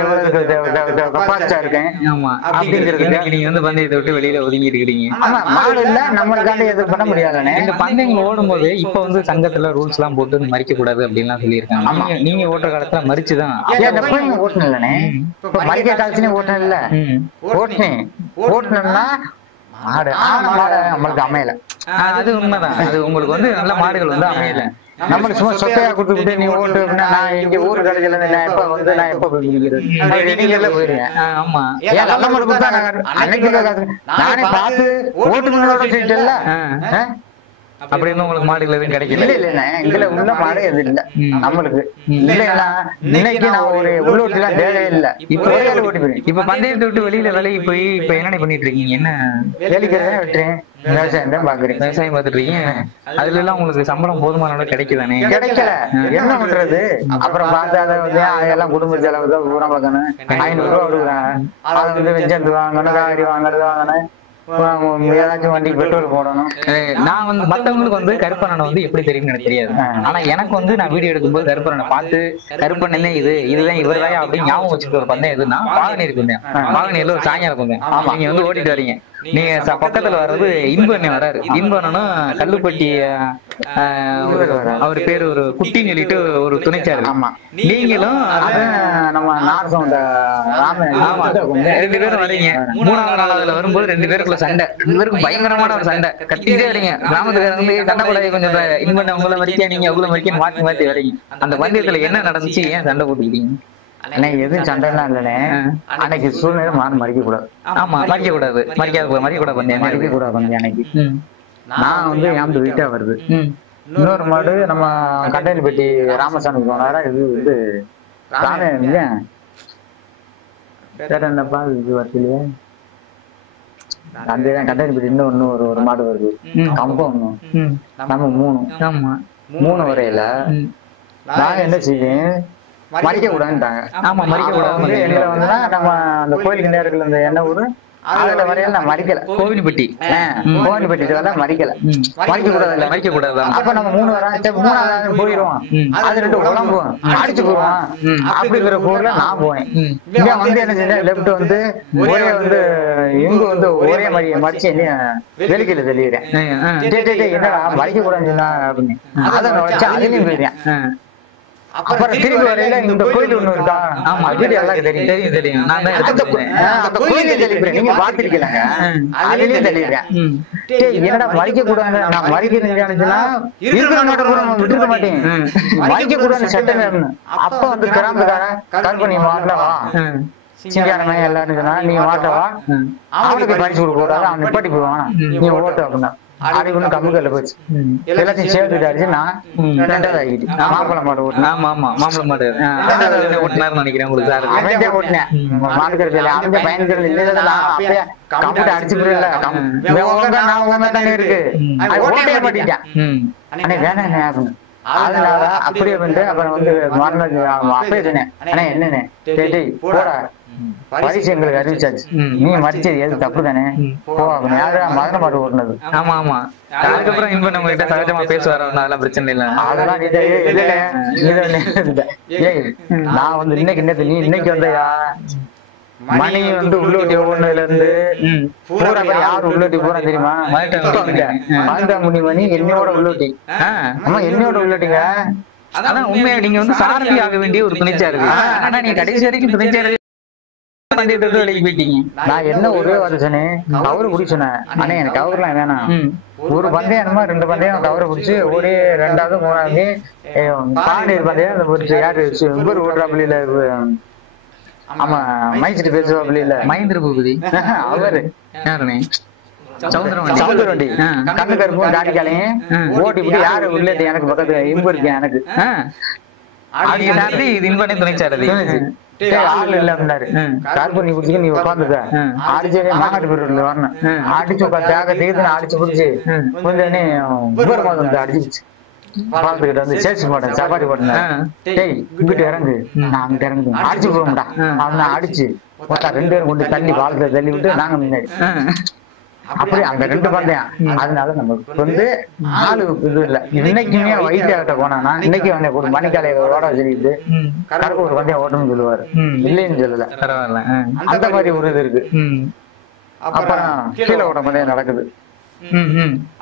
கப்பாச்சா இருக்கேன் அப்படிங்கிறது. நீங்க வந்து பந்தயத்தை விட்டு வெளியில ஒதுங்கி இருக்கிறீங்க. ஆமா, மாடு இல்ல நம்மளுக்காண்டி எதுவும் பண்ண முடியாதானே. இந்த பந்தயங்கள் ஓடும் போது இப்ப வந்து சங்கத்துல ரூல்ஸ் எல்லாம் போட்டு மறிக்க கூடாது அப்படின்னு சொல்லியிருக்காங்க. நீங்க ஓட்டுற காலத்துல மறிச்சுதான் ஓட்டணும் இல்லனே, மறிக்க காலத்துலயும் ஓட்டணும் இல்ல, ஓட்டணும்னா மாடு நம்மளுக்கு அமையல. அது உண்மைதான், அது உங்களுக்கு வந்து நல்ல மாடுகள் வந்து அமையல. நம்மளுக்கு சும்மா சொத்தையா கொடுத்துட்டு நீ ஓட்டு நான் இங்க ஊரு கடையில நான் எப்ப வந்து நான் எப்ப போயிருக்கேன். ஆமா, நல்ல மாடு கொடுத்தா அன்னைக்கு நானே பார்த்து ஓட்டுல அப்படின்னு உங்களுக்கு மாடுகள் எதுவும் கிடைக்கல. இல்ல இல்ல இதுல உள்ள மாடு எது இல்ல நம்மளுக்கு இல்லைன்னா இன்னைக்கு நான் ஒரு உள்ளூர்ல வேலையே இல்ல. இப்ப பந்தயத்தை விட்டு வெளியில வேலைக்கு போய் இப்ப என்ன பண்ணிட்டு இருக்கீங்க? என்ன வேலைக்கிறதா விட்டுறேன், விவசாயம் தான் பாக்குறேன். விவசாயம் பாத்துட்டு இருக்கீங்க, அதுல எல்லாம் உங்களுக்கு சம்பளம் போதுமான கிடைக்குதானே? கிடைக்கல, என்ன பண்றது? அப்புறம் பார்த்தா எல்லாம் குடும்ப செலவு தான் ஊரம் பார்க்கணும். 500 ரூபா கொடுக்குறாங்க, அதை வந்து வெஞ்சந்து வாங்கணும், காய்கறி வாங்கணும், ஏதாச்சும் வண்டிக்கு பெட்ரோல் போடணும். நான் வந்து மத்தவங்களுக்கு வந்து கருப்பண்ணனை வந்து எப்படி தெரியும்னு எனக்கு தெரியாது. ஆனா எனக்கு வந்து நான் வீடியோ எடுக்கும்போது கருப்பண்ணனை பார்த்து கருப்பண்ணன் இதுதான் இவர்தான் அப்படின்னு ஞாபகம் வச்சுட்டு ஒரு பந்தயம் எதுன்னா வாகனி இருக்குந்தேன். வாகனியில ஒரு சாயங்காலம் இருக்குந்தேன். நீங்க வந்து ஓட்டிட்டு வரீங்க, நீங்க பக்கத்துல வர்றது இன்பண்ணன் வராரு. இன்பண்ணனும் கல்லுப்பட்டி அவர் பேரு ஒரு குட்டின்னு சொல்லிட்டு ஒரு துணைச்சாரு. நீங்களும் நம்ம 2 பேரும் வரீங்க. 3வது நாளாவதுல வரும்போது 2 பேருக்குள்ள சண்டை, 2 பேருக்கும் பயங்கரமான ஒரு சண்டை, கட்டிட்டே வரீங்க. கிராமத்துக்காரங்க சண்டை கூட கொஞ்சம் இன்பண்ண உங்களை மறிக்க நீங்க அவ்வளவு மறிக்க மாற்றி மாற்றி வரீங்க. அந்த பந்தயத்துல என்ன நடந்துச்சு, ஏன் சண்டை போட்டுக்கிட்டீங்க? எதுவும் சண்டைலாம் இல்லனே, அன்னைக்கு சூழ்நிலை மாடு மறிக்க கூடாது. ஆமா, மறிக்க கூடாது, மறிக்க கூடாது பந்தயம், மறிக்க கூடாது பந்தயம். அன்னைக்கு நான் வந்து என் வீட்டா வருது, இன்னொரு மாடு நம்ம கட்டையில்பட்டி ராமசாமி போனாரா, இது வந்து என்னப்பா இது வரலையே அந்த கட்டையில்பட்டி இன்னும் ஒரு மாடு வருது, கம்பம் ஒண்ணு, நம்ம 3 வரையில நான் என்ன செய்வேன், மறிக்க கூடாதுட்டாங்க. ஆமா, மறிக்க கூடாது. எங்களை வந்துன்னா நம்ம அந்த கோயிலுக்கு நேரத்துல இந்த என்ன ஊரு அதுல வரையில நான் மறிக்கல. கோவில்பட்டி மறிக்கல, மறிக்க கூடாது இல்ல, மறிக்க கூடாது. அப்ப நம்ம 3 போயிடுவோம், அது 2 உடம்பும் அடிச்சு போடுவோம். அப்படிங்கிற போர்ல நான் போனேன். இங்க வந்து என்ன செஞ்சேன், லெப்ட் வந்து ஒரே வந்து இங்க வந்து ஒரே மாதிரி மறிச்சு என்ன வெளிக்கில தெளிகிறேன். என்னடா மறிக்க கூடாதுன்னு சொன்னா அப்படின்னு அதை வச்சு அதுலயும் போயிருக்கேன். அப்புறம் திரும்பி வரையில இந்த கோயில் ஒண்ணு இருக்கா? ஆமா அது எல்லாருக்கும் தெரியும். தெரியும் தெரியும். நான் தான் அந்த கோயிலே தெளிவுறேன். நீங்க பாத்திருக்கீங்க? அதுலயும் தெளிவுறேன். என்னடா மறிக்க கூடாது, நான் மறிக்கிறேன்னா இருக்கிறவங்க கூட விட்டுருக்க மாட்டேன். மறிக்க கூடாது சட்டம். அப்ப வந்து கிராமத்துக்கார கற்பனை மாட்டவா சிங்காரமே எல்லாரும் சொன்னா நீங்க மாட்டவா, அவனுக்கு பரிசு கொடுக்க கூடாது, அவன் நிப்பாட்டி போவான், நீ ஓட்டு அப்படின்னா அடிக்கொண்டு கம்புக்கல்ல போச்சு. எல்லாத்தையும் சேர்த்துட்டு அடிச்சு நான் 2வது ஆகிட்டு மாப்பிள மாடு ஓட்டினேன். ஆமா ஆமா மாப்பிள மாடு ஓட்டினாரு நினைக்கிறேன். உங்களுக்கு சார் அவன் தான் ஓட்டினேன். மாடுக்கிறது இல்லை, அவன் பயணிக்கிறது இல்லை. அப்பயே கம்ப்யூட்டர் அடிச்சுக்கிறேன். நான் தானே இருக்கு ஓட்டே மாட்டிட்டேன். அண்ணே வேணாண்ணே அப்படின்னு. அதனால அப்படியே வந்து அப்புறம் வந்து மரணம் அப்பயே சொன்னேன், அண்ணே என்னண்ணே போடா பரிசு எங்களுக்கு அறிவிச்சாச்சு, நீ மறிச்சது எது தப்பு தானே போ அப்படின்னு. யாரு மதன மாடு ஓட்டுனது. ஆமா ஆமா. அதுக்கப்புறம் இன்ப நம்ம கிட்ட சகஜமா பேசுவாரு, அதெல்லாம் பிரச்சனை இல்லை. அதெல்லாம் ஏய் நான் வந்து இன்னைக்கு நேத்து நீ இன்னைக்கு வந்தையா மணி வந்து உள்ளோட்டி ஒவ்வொன்னுல இருந்து பூரா யாரு உள்ளோட்டி போறா தெரியுமா? மருந்தாமணி மணி என்னையோட உள்ளோட்டி. ஆமா என்னையோட உள்ளோட்டிங்க. அதான் உண்மையா நீங்க வந்து சாரதி ஆக வேண்டிய ஒரு துணிச்சாரு. ஆனா நீங்க கடைசி வரைக்கும் துணிச்சாரு போயிட்டீங்க. நான் என்ன ஒரே வார்த்தை சொன்னேன், கவரு குடி சொன்னேன். ஆனா எனக்கு கவர்லாம் வேணாம். ஒரு பந்தயம் என்னமா 2 பந்தயம் கவரை குடிச்சு ஒரே 2வது 3வது பாண்டியர் பந்தயம் குடிச்சு. யாரு இவர் ஓடுறாப்புல ஆமா மைச்சிட்டு பேசுவாப்புல இல்ல மகேந்திர பூபதி அவரு யாருனே சவுந்தரவண்டி கண்ணு கருப்பும் தாடிக்காலையும் ஓட்டி இப்படி யாரு உள்ள எனக்கு பக்கத்துல இம்பு இருக்கேன் எனக்கு இது இன்பனே துணைச்சாரதி ஆள் இல்ல அப்படின்னாரு. கால் பண்ணி குடிச்சுக்க நீ உட்காந்துக்க அடிச்சு மாநாட்டு பேர் வரணும் அடிச்சு தேக தீர்த்து அடிச்சு குடிச்சு கொஞ்சம் அடிச்சிருச்சு. பாலத்துக்கிட்ட வந்து சேல்ஸ் போட்டேன் சப்பாத்தி போட்டேன். டேய் இங்கிட்ட இறங்கு, நான் அங்கிட்ட இறங்கு அடிச்சு போகமாட்டா அவன் அடிச்சு 2 பேரும் கொண்டு தள்ளி பாலத்தை தள்ளி விட்டு நாங்க முன்னாடி அப்படி அந்த 2 பந்தயம். அதனால நமக்கு வந்து ஆளு இது இல்ல. இன்னைக்குமே வைத்தியாகிட்ட போனானா இன்னைக்கு அவனை ஒரு மணிக்காலையை ஓட சொல்லிட்டு கணக்கு ஒரு பந்தயம் ஓட்டணும்னு சொல்லுவாரு, இல்லைன்னு சொல்லல. அந்த மாதிரி ஒரு இது இருக்கு. அப்புறம் கீழே ஓட்ட பந்தயம் நடக்குது.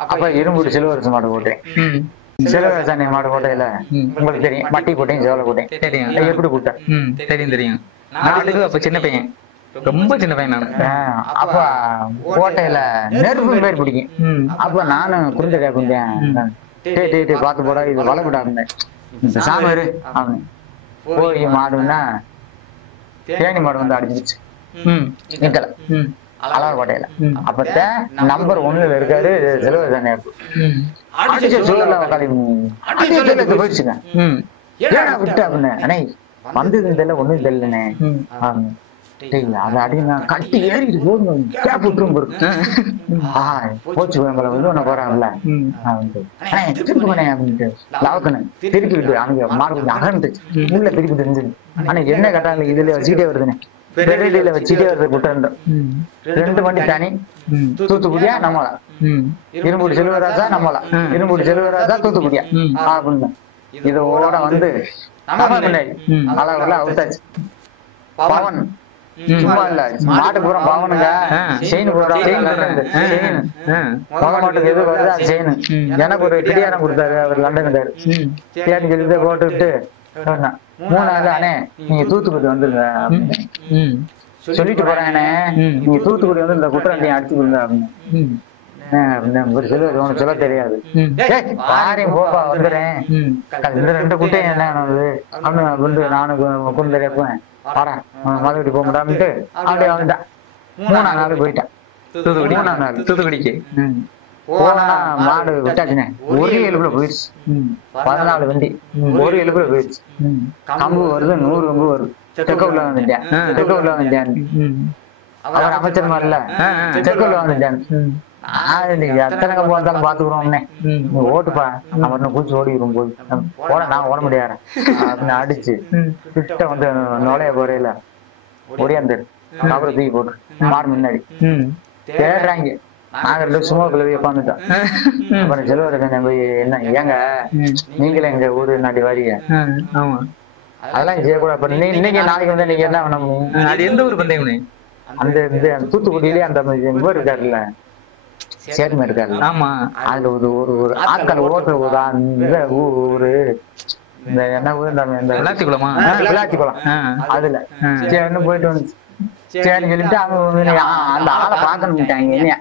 அப்ப இரும்புடி சிலுவரசு மாடு போட்டேன். சிலுவரசாணி மாடு கோட்டையில உங்களுக்கு தெரியும், மட்டி கோட்டையும் சேவலை கோட்டையும் தெரியும். எப்படி கூட்டேன் தெரியும் தெரியும். நான் அப்ப சின்ன பையன், ரொம்ப சின்ன பையன் நான். அப்ப கோட்டையில நெருப்பு பேர் பிடிக்கும். அப்ப நானும் குருந்தக்கா குந்தேன் பாத்து போட இது வளர்ப்பிடா இருந்தேன். இந்த சாமரு அவனு போய் மாடுன்னா தேனி மாடு வந்து அடிச்சிருச்சு நிக்கல அழகர் கோட்டையில. அப்பத்தான் நம்பர் 1ல இருக்காரு சிலுவரசாணி. அடிச்ச சூழல போயிடுச்சுங்க. ஏன்னா விட்டு அப்படின்னு அண்ணே வந்தது தெரியல ஒண்ணும் தெரியலண்ணே அதை அடி நான் கட்டி ஏறிட்டு போதும் கேப் விட்டுரும் போச்சு உங்களை வந்து உன்ன போறாங்கல்ல திருப்புக்கணே அப்படின்ட்டு லவக்கணு திருப்பி விட்டு அங்க மாடு அகன்ட்டுச்சு உள்ள திருப்பி தெரிஞ்சது. ஆனா என்ன கட்டாங்க இதுல வச்சுக்கிட்டே வருதுண்ணே, பெரிய வச்சுட்டே வருது குட்டை. 2 வண்டி தனி தூத்துக்குடியா நம்மளா இரும்புடி செல்வராஜா நம்மளா இரும்புடி செல்வராஜா தூத்துக்குடியா அப்படின்னு இதோட வந்து அளவுல அவுத்தாச்சு. பவன் சும்மா இல்ல மாட்டு பூரா பவனுங்க செயின் பூரா மாட்டுக்கு எது வருது அது செயின். எனக்கு ஒரு பிடியாரம் கொடுத்தாரு அவர் லண்டனுக்காரு. தேடி சொல்லி போட்டு விட்டு 3வது அண்ணே நீங்க தூத்துக்குடி வந்துருங்க சொல்லிட்டு போறாங்கண்ணே, நீங்க தூத்துக்குடி வந்து இந்த குற்றவாளியை அடிச்சு கொடுங்க அப்படின்னு ஒரு சிலர் உனக்கு சொல்ல தெரியாது. பாரையும் போப்பா வந்துடுறேன் இந்த 2 குட்டையும் என்ன அப்படின்னு நானும் கொண்டு தெரியாப்பேன் பாடா மதுரை போக முடியாமட்டு அப்படியே வந்துட்டான். 3ஆம் நாள் போயிட்டான் தூத்துக்குடி. 3ஆம் நாள் தூத்துக்குடிக்கு போனா மாடு விட்டாச்சுனே ஒரே எழுப்புல போயிடுச்சு. 14 வண்டி ஒரு எழுப்புல போயிடுச்சு. கம்பு வருது 100 கம்பு வருது. தெக்க உள்ள வந்துட்டேன் தெக்க உள்ள வந்துட்டேன். அவர் அமைச்சர் மாதிரில தெக்க உள்ள வந்துட்டேன். எத்தனை கம்பு வந்தாலும் பாத்துக்கிறோம்னே ஓட்டுப்பா அவன் குளிச்சு ஓடிக்கிறோம் போய் போட நான் ஓட முடியாது அப்படின்னு அடிச்சு கிட்ட வந்து நுழைய போறையில ஒடியாந்துரு அப்புறம் தூக்கி போட்டு மாடு முன்னாடி தேடுறாங்க. நாங்க சும்மா கிளவி உட்காந்துட்டோம். அப்புறம் செல்வரசன் போய் என்ன ஏங்க நீங்களே எங்க ஊரு நாட்டி வாரிங்க அதெல்லாம் செய்யக்கூடாது. அப்ப இன்னைக்கு நாளைக்கு வந்து நீங்க என்ன பண்ணணும்? அது எந்த ஊர் பந்தயம்? அந்த தூத்துக்குடியிலே அந்த இவர் இருக்காருல்ல சேர்மன் இருக்காரு. ஆமா அதுல ஒரு ஆட்கள் ஓட்டுற ஒரு ஊரு இந்த என்ன ஊர் இந்த விளாத்தி குளமா? விளாத்தி குளம். அதுல சரின்னு போயிட்டு வந்து சரின்னு சொல்லிட்டு அவங்க அந்த ஆளை பார்க்கணுட்டாங்க. என்ன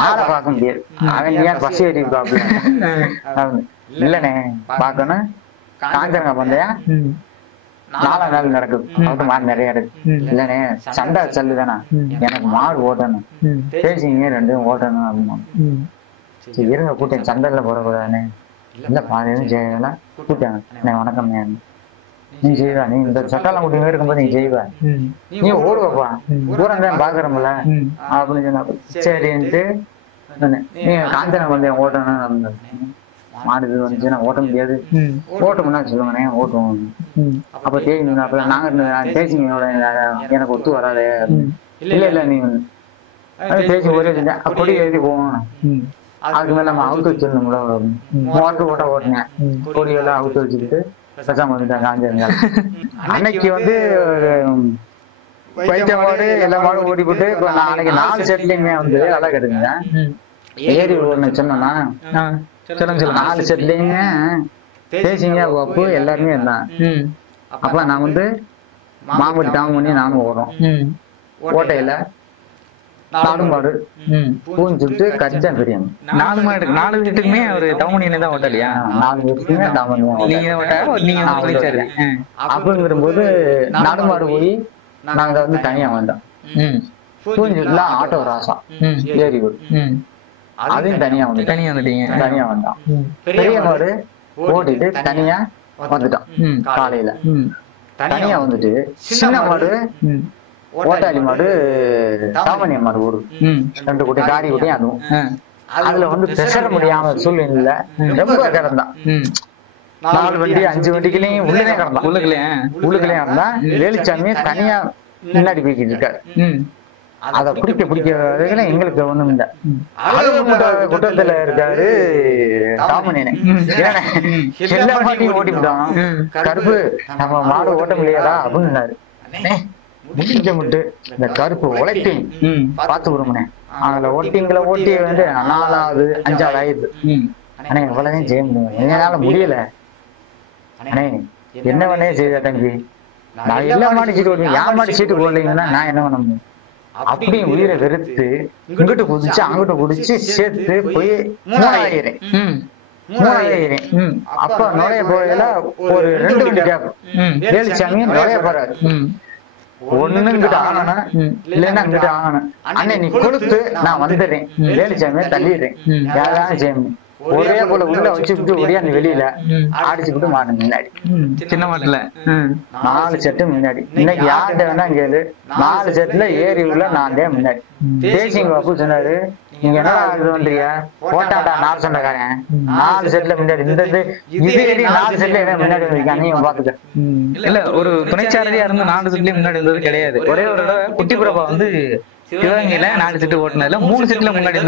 ஆளை பார்க்க முடியாது, அவன் ஏன் பஸ் ஏறி இருக்காப்ல. இல்லண்ணே பார்க்கணும், காஞ்சரங்க பந்தயா 4 நாள் நடக்குது, அவட்டு மாடு நிறைய இருக்கு. இல்லண்ணே சண்டை சல்லுதானா, எனக்கு மாடு ஓட்டணும், பேசிங்க 2 ஓட்டணும் அப்படின்னா. சரி இருங்க கூட்டேன், சண்டையில போடக்கூடாதுண்ணே. இல்ல பாதையும் செய்யலாம் கூட்டாங்க. வணக்கம், நீ செய்வா, நீ இந்த சட்டெல்லாம் கூட்டி இருக்கும்போது நீ செய்வா, நீ ஓடுவப்பா, தூரம் தான் பாக்குறோம்ல அப்படின்னு சொன்னா. சரின்ட்டு நீங்க காஞ்சனா பந்தயம் ஓட்டணும், மாடு வந்துச்சுன்னா ஓட்ட முடியாது, ஓட்டணும்னா சொல்லுங்கண்ணே ஓட்டுவோம். அப்ப தேய்ப்ப நாங்க பேசிங்க எனக்கு ஒத்து வராது. இல்ல இல்ல நீ பேசி ஒரே கொடி எழுதி போவோம், அதுக்கு மேல நம்ம அவுத்து வச்சிருந்தோம்ல, மோட்டர் ஓட்ட ஓட்டினேன், கொடியெல்லாம் அவுத்து வச்சுக்கிட்டு பேசாம வந்துட்டாங்க. காஞ்சனா அன்னைக்கு வந்து பைத்த மாடு எல்லா மாடும் ஓடி போட்டு அன்னைக்கு 4 செட்லயுமே வந்து அழகு எடுங்க ஏறி ஒண்ணு சொன்னா 4 செட்லயுமே பேசிங்க வப்பு எல்லாருமே இருந்தான். அப்ப நான் வந்து மாம்பட்டி டாம் பண்ணி நானும் ஓடுறோம். ஓட்டையில 4 மாடு பூஞ்சுட்டு கச்சம் பிரியும். 4 மாடு 4 செட்டுக்குமே ஒரு தவமணியில தான் ஓட்டலையா? 4 பேருக்குமே அப்படிங்கிறபோது 4 மாடு போய் நாங்க வந்து தனியா வந்தோம். பூஞ்சுட்டுல ஆட்டோ ராசா ஏறி அதையும் தனியா வந்து தனியா வந்தோம். பெரிய மாடு ஓட்டிட்டு தனியா வந்துட்டோம். காலையில தனியா வந்துட்டு சின்ன மாடு ஓட்டாளி மாடு சாமானிய மாடு ஓடும், 2 குட்டி காரி குட்டியும். அதுவும் அதுல வந்து பெசர முடியாம சூழ்நிலை ரொம்ப கிடந்தான். 4 வண்டி 5 வண்டிக்குலயும் உள்ளே கிடந்தான். உள்ளுக்குள்ளே இருந்தா வேலுச்சாமியே தனியா முன்னாடி போய்கிட்டு இருக்காரு. அத பிடிக்க எங்களுக்கு ஒண்ணும் இல்ல. குற்றத்துல இருக்காரு சாமானியனே, எல்லா மாட்டையும் ஓட்டி விட்டான். கருப்பு நம்ம மாடு ஓட்ட முடியாதா அப்படின்னாரு. முடிஞ்ச முட்டு இந்த கருப்பு உழைப்பி பார்த்து விடுமுனே, அதுல ஓட்டிங்களை ஓட்டி வந்து 4வது 5வது ஆயிடுது. ஆனா எவ்வளவையும் செய்ய முடியும், என்னால முடியல. அண்ணே என்ன பண்ணே செய்த தம்பி, நான் எல்லா மாடி சீட்டு ஓடுவேன், என் மாடி சீட்டு போடலைங்கன்னா நான் என்ன பண்ண முடியும்? அப்படியே உயிரை வெறுத்து இங்கிட்டு குதிச்சு அங்கிட்டு குடிச்சு சேர்த்து போய் 3ஆயிரம். அப்ப நுழைய போயில ஒரு 2 வண்டி கேட்கும். வேலுச்சாமி நுழைய போறாரு. ஒண்ணுங்கிட்ட ஆகணும், இல்லைன்னா அங்கிட்ட ஆகணும். அண்ணே நீ கொடுத்து நான் வந்துடுறேன், வேலுச்சாமியை தள்ளிடுறேன், யாராவது செய்யணும். ஒரே போல உள்ள வச்சுக்கிட்டு ஒடியாந்து வெளியில அடிச்சுக்கிட்டு மாடு முன்னாடி சின்ன மாட்டுல 4 செட்டு முன்னாடி. இன்னைக்கு யார்கிட்ட வேணா கேளு, 4 செட்டுல ஏறி உள்ள நான் தான் முன்னாடி. தேசிங்க அப்பு சொன்னாரு, நீங்க என்ன பண்றீங்க போட்டாட்டா 4 சொந்தக்காரன் 4 செட்ல முன்னாடி இந்த இது ஏறி 4 செட்ல முன்னாடி வந்திருக்காங்க, நீங்க பாத்துக்க. இல்ல ஒரு துணைச்சாரதியா இருந்து 4 செட்லயும் முன்னாடி இருந்தது கிடையாது. ஒரே ஒரு தடவை குட்டி பிரபா வந்து சிவகங்கையில 4 செட்டு ஓட்டுனதுல 3 செட்ல முன்னாடி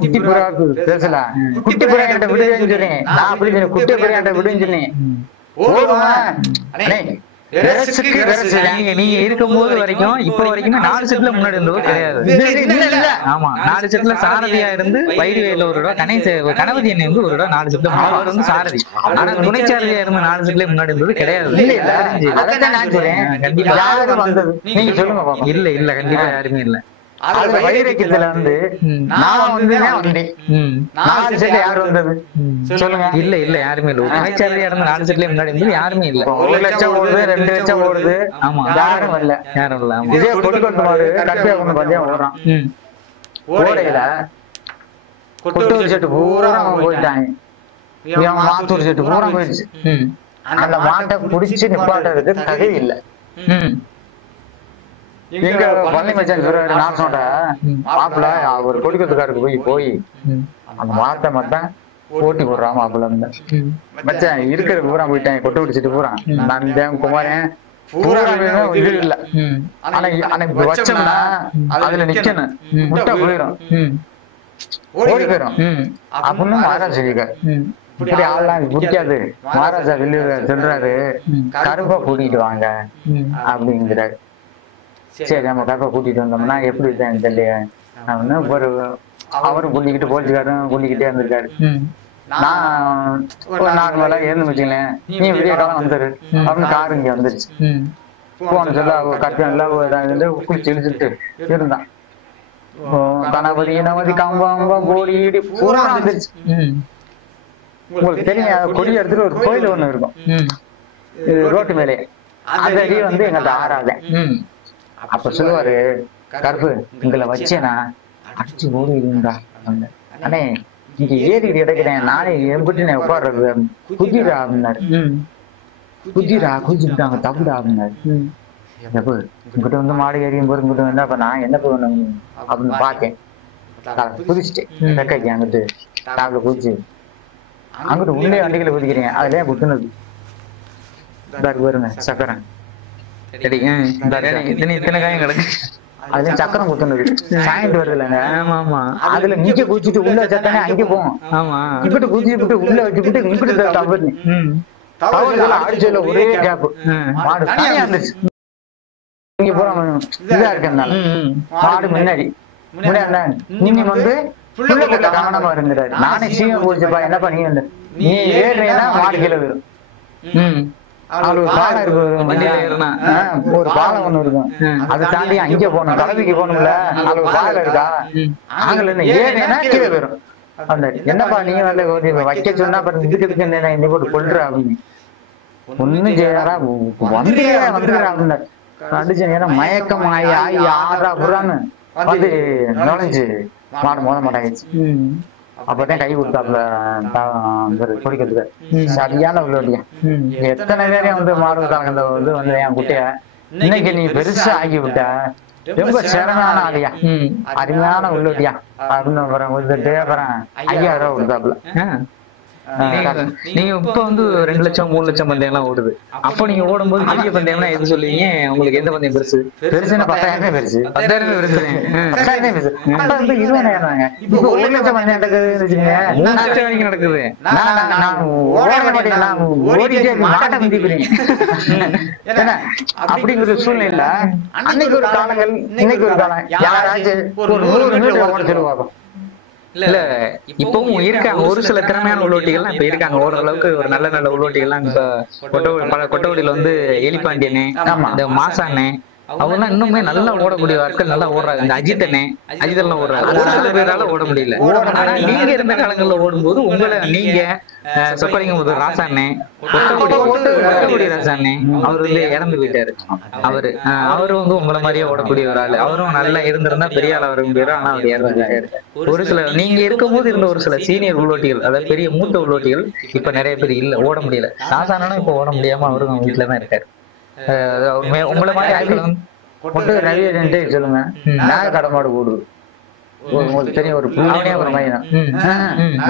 குட்டி புறாவுக்கு பேசல, குட்டி புறா கிட்ட விடுன்னு சொன்னேன். நான் அப்படி குட்டி புறா கிட்ட விடுன்னு சொன்னேன். நீங்க இருக்கும் போது வரைக்கும் இப்ப வரைக்குமே 4 செட்ல முன்னாடி இருந்தது கிடையாது. ஆமா 4 செட்ல சாரதியா இருந்து வைரவேல ஒரு கணபதி அண்ணன் வந்து ஒரு 4 செட்ல அவர் வந்து சாரதி. ஆனா துணைச்சாரதியா இருந்து 4 செட்ல முன்னாடி இருந்தது கிடையாது. இல்ல இல்ல கண்டிப்பா யாருமே இல்ல. வைரக்கத்துல வந்து நான் வந்து 4 செட்ல யாரு வந்தது சொல்லுங்க. இல்ல இல்ல யாருமே இல்ல. துணைச்சாரதியா இருந்து 4 செட்ல முன்னாடி இருந்தது யாருமே இல்ல. 1 லட்சம் ஓடுது, 2 லட்சம் ஓடுது. ஆமா யாரும் இல்ல, யாரும் இல்ல. இதே கொண்டு மாடு கட்டியா கொண்டு பந்தயம் ஓடுறான். ஓடையில கொட்டூர் செட்டு பூரா போயிட்டாங்க, மாத்தூர் செட்டு பூரா போயிடுச்சு. அந்த மாட்டை புடிச்சு நிப்பாட்டுறதுக்கு தகுதி இல்ல. எங்க பழனி மச்சான் சொல்றாரு, நான் சொன்னேன் மாப்பிள்ள அவர் கொடிக்கத்துக்காருக்கு போய் அந்த மாட்டை மட்டும் போட்டி போடுறான். மாப்பிள்ள மச்சான் இருக்கிற பூரா போயிட்டாங்க, கொட்டை பிடிச்சிட்டு பூரான். நான் குமாரன் பூரா இது இல்ல. ஆனா வச்சோம்னா அதுல நிக்கணும், முட்டை போயிடும், ஓடி போயிடும் அப்படின்னு மகாராஜ் சொல்லிருக்காரு. இப்படி ஆள்லாம் பிடிக்காது, மகாராஜா வெளியே சொல்றாரு கருப்பா கூட்டிட்டு வாங்க அப்படிங்கிறாரு. சரி நம்ம கருப்பை கூட்டிட்டு வந்தோம்னா எப்படி தெரியல அப்படின்னு ஒரு அவரும் குள்ளிக்கிட்டு போலீஸ்காரும் குள்ளிக்கிட்டே இருந்திருக்காரு. நான் ஒரு நார்மலா இருந்து வச்சுங்களேன், நீ விடிய காலம் வந்துரு அப்படின்னு காரு இங்க வந்துருச்சு. போன சொல்ல கட்டில குளிச்சு இழுச்சுட்டு இருந்தான். கணபதி நமதி கம்பம் கோடி இடி பூரா வந்துருச்சு. உங்களுக்கு தெரியும், கொடி எடுத்துட்டு ஒரு கோயில் ஒண்ணு இருக்கும் ரோட்டு மேலே, அந்த அடி வந்து எங்கள்ட்ட ஆறாத. அப்ப சொல்லுவாரு, கருப்பு உங்களை வச்சேனா அடிச்சு ஓடிடுங்கடா. அண்ணே இங்க ஏறிட்டு கிடைக்கிறேன், நானே எம்பிட்டு உட்காடுறது குதிரா அப்படின்னாரு. குதிரா குதிச்சுட்டாங்க தப்புடா அப்படின்னாரு. எப்போ உங்ககிட்ட வந்து மாடு ஏறியும் போது உங்ககிட்ட வந்தா அப்ப நான் என்ன பண்ணணும் அப்படின்னு பார்த்தேன். குதிச்சுட்டேன் ரெக்கைக்கு அங்கிட்டு டாப்ல குதிச்சு அங்கிட்டு உள்ளே வண்டிகளை குதிக்கிறீங்க. அதுலயே குத்துனது பாருங்க சக்கரம். இத்தனை காயம் கிடக்கு. அதுல சக்கரம் குத்துனது சாயந்து வருது இல்லைங்க. அதுல நீங்க குதிச்சுட்டு உள்ள வச்சாத்தானே அங்கே போவோம். இங்கிட்டு குதிச்சுட்டு உள்ள வச்சுக்கிட்டு இங்கிட்டு தவறு அடிச்சதுல ஒரே கேப் மாடு தனியா இருந்துச்சு. நீங்க போற இதா இருக்கனால மாடு முன்னாடி நீங்க வந்து கவனமா இருந்துறாரு. நானே சீமை போச்சுப்பா என்னப்பா நீ வந்து நீ ஏறினா மாடு கீழே வரும். அது ஒரு பாலம் இருக்கு, ஒரு பாலம் ஒண்ணு இருக்கும். அதை தாண்டி அங்க போகணும், கலவிக்கு போகணும்ல. அது ஒரு பாலம் இருக்கா, நாங்கள் என்ன ஏறினா கீழே வரும். அந்த என்னப்பா நீ வந்து வைக்க சொன்னா அப்புறம் இதுக்கு என்ன போட்டு கொள்ற அப்படின்னு ஒண்ணும் செய்யாரா வந்துடுறா அப்படின்னா அடிச்சு. ஏன்னா மயக்கம் ஆகி ஆகி ஆறா புறான்னு வந்து நுழைஞ்சு மாடு மோத மாட்டாயிடுச்சு. அப்பதான் கை கொடுத்தாப்புல குடிக்கிறதுக்கு சரியான உள்ளோட்டியா. எத்தனை பேரையும் வந்து மாடு கலந்த வந்து என் குட்டைய இன்னைக்கு நீ பெருசா ஆக்கி விட்ட, ரொம்ப சிறமையான ஆளியா, அருமையான உள்ளோட்டியா அப்படின்னு அப்புறம் 5000 ரூபா கொடுத்தாப்புல. நீங்க இப்ப வந்து 2 லட்சம் 3 லட்சம் பந்தயம் எல்லாம் ஓடுது. அப்ப நீங்க ஓடும்போது பெரிய பந்தயம்னா எது சொல்லுவீங்க? உங்களுக்கு எந்த பந்தயம் பெருசு? பெருசுன்னா 10,000 பெருசு. 10,000 பெருசு. 10,000 பெருசு. அப்ப வந்து 20,000 இப்ப 1 லட்சம் பந்தயம் நடக்குது. 3 லட்சம் வரைக்கும் நடக்குது. நான் ஓட மாட்டேன், நான் ஓடிட்டே மாட்ட மிதிக்கிறேன். அப்படிங்கிற சூழ்நிலை அன்னைக்கு ஒரு காலங்கள், இன்னைக்கு ஒரு காலம். யாராச்சும் ஒரு 100 மீட்டர் ஓட சொல்லுவாங்க. இல்ல இப்பவும் இருக்காங்க ஒரு சில திறமையான உள்ளோட்டிகள்லாம் இப்ப இருக்காங்க. ஓடுற அளவுக்கு ஒரு நல்ல நல்ல உள்ளோட்டிகள்லாம் இப்ப கொட்டவடியில வந்து எலிப்பாண்டியனே, இந்த மாசானே, அவங்க இன்னுமே நல்லா ஓடக்கூடிய ஆட்கள் நல்லா ஓடுறாங்க. இந்த அஜித் எல்லாம் ஓடுறாங்க. ஒரு சில பேரால ஓட முடியல. ஆனா நீங்க இருந்த காலங்கள்ல ஓடும்போது உங்களை நீங்க சொக்கலிங்க ராசாண்ணே, கொட்டகுடி ராசாண்ணே, அவர் வந்து இறந்து போயிட்டாரு. அவரு வந்து உங்களை மாதிரியே ஓடக்கூடிய ஒரு ஆளு. அவரும் நல்லா இருந்திருந்தா பெரிய ஆள் வர முடியாது. ஆனா அவர் இறந்து போயிட்டாரு. ஒரு சில நீங்க இருக்கும் போது இருந்த ஒரு சில சீனியர் உள்ளோட்டிகள், அதாவது பெரிய மூத்த உள்ளோட்டிகள் இப்ப நிறைய பேர் இல்ல, ஓட முடியல. ராசானும் இப்ப ஓட முடியாம அவரும் வீட்டுலதான் இருக்காரு. உங்களை மாதிரி ஆட்கள் வந்து ரவி சொல்லுங்க. நாக கடமாடு ஓடுது உங்களுக்கு தெரியும், ஒரு புள்ளியா ஒரு மையம்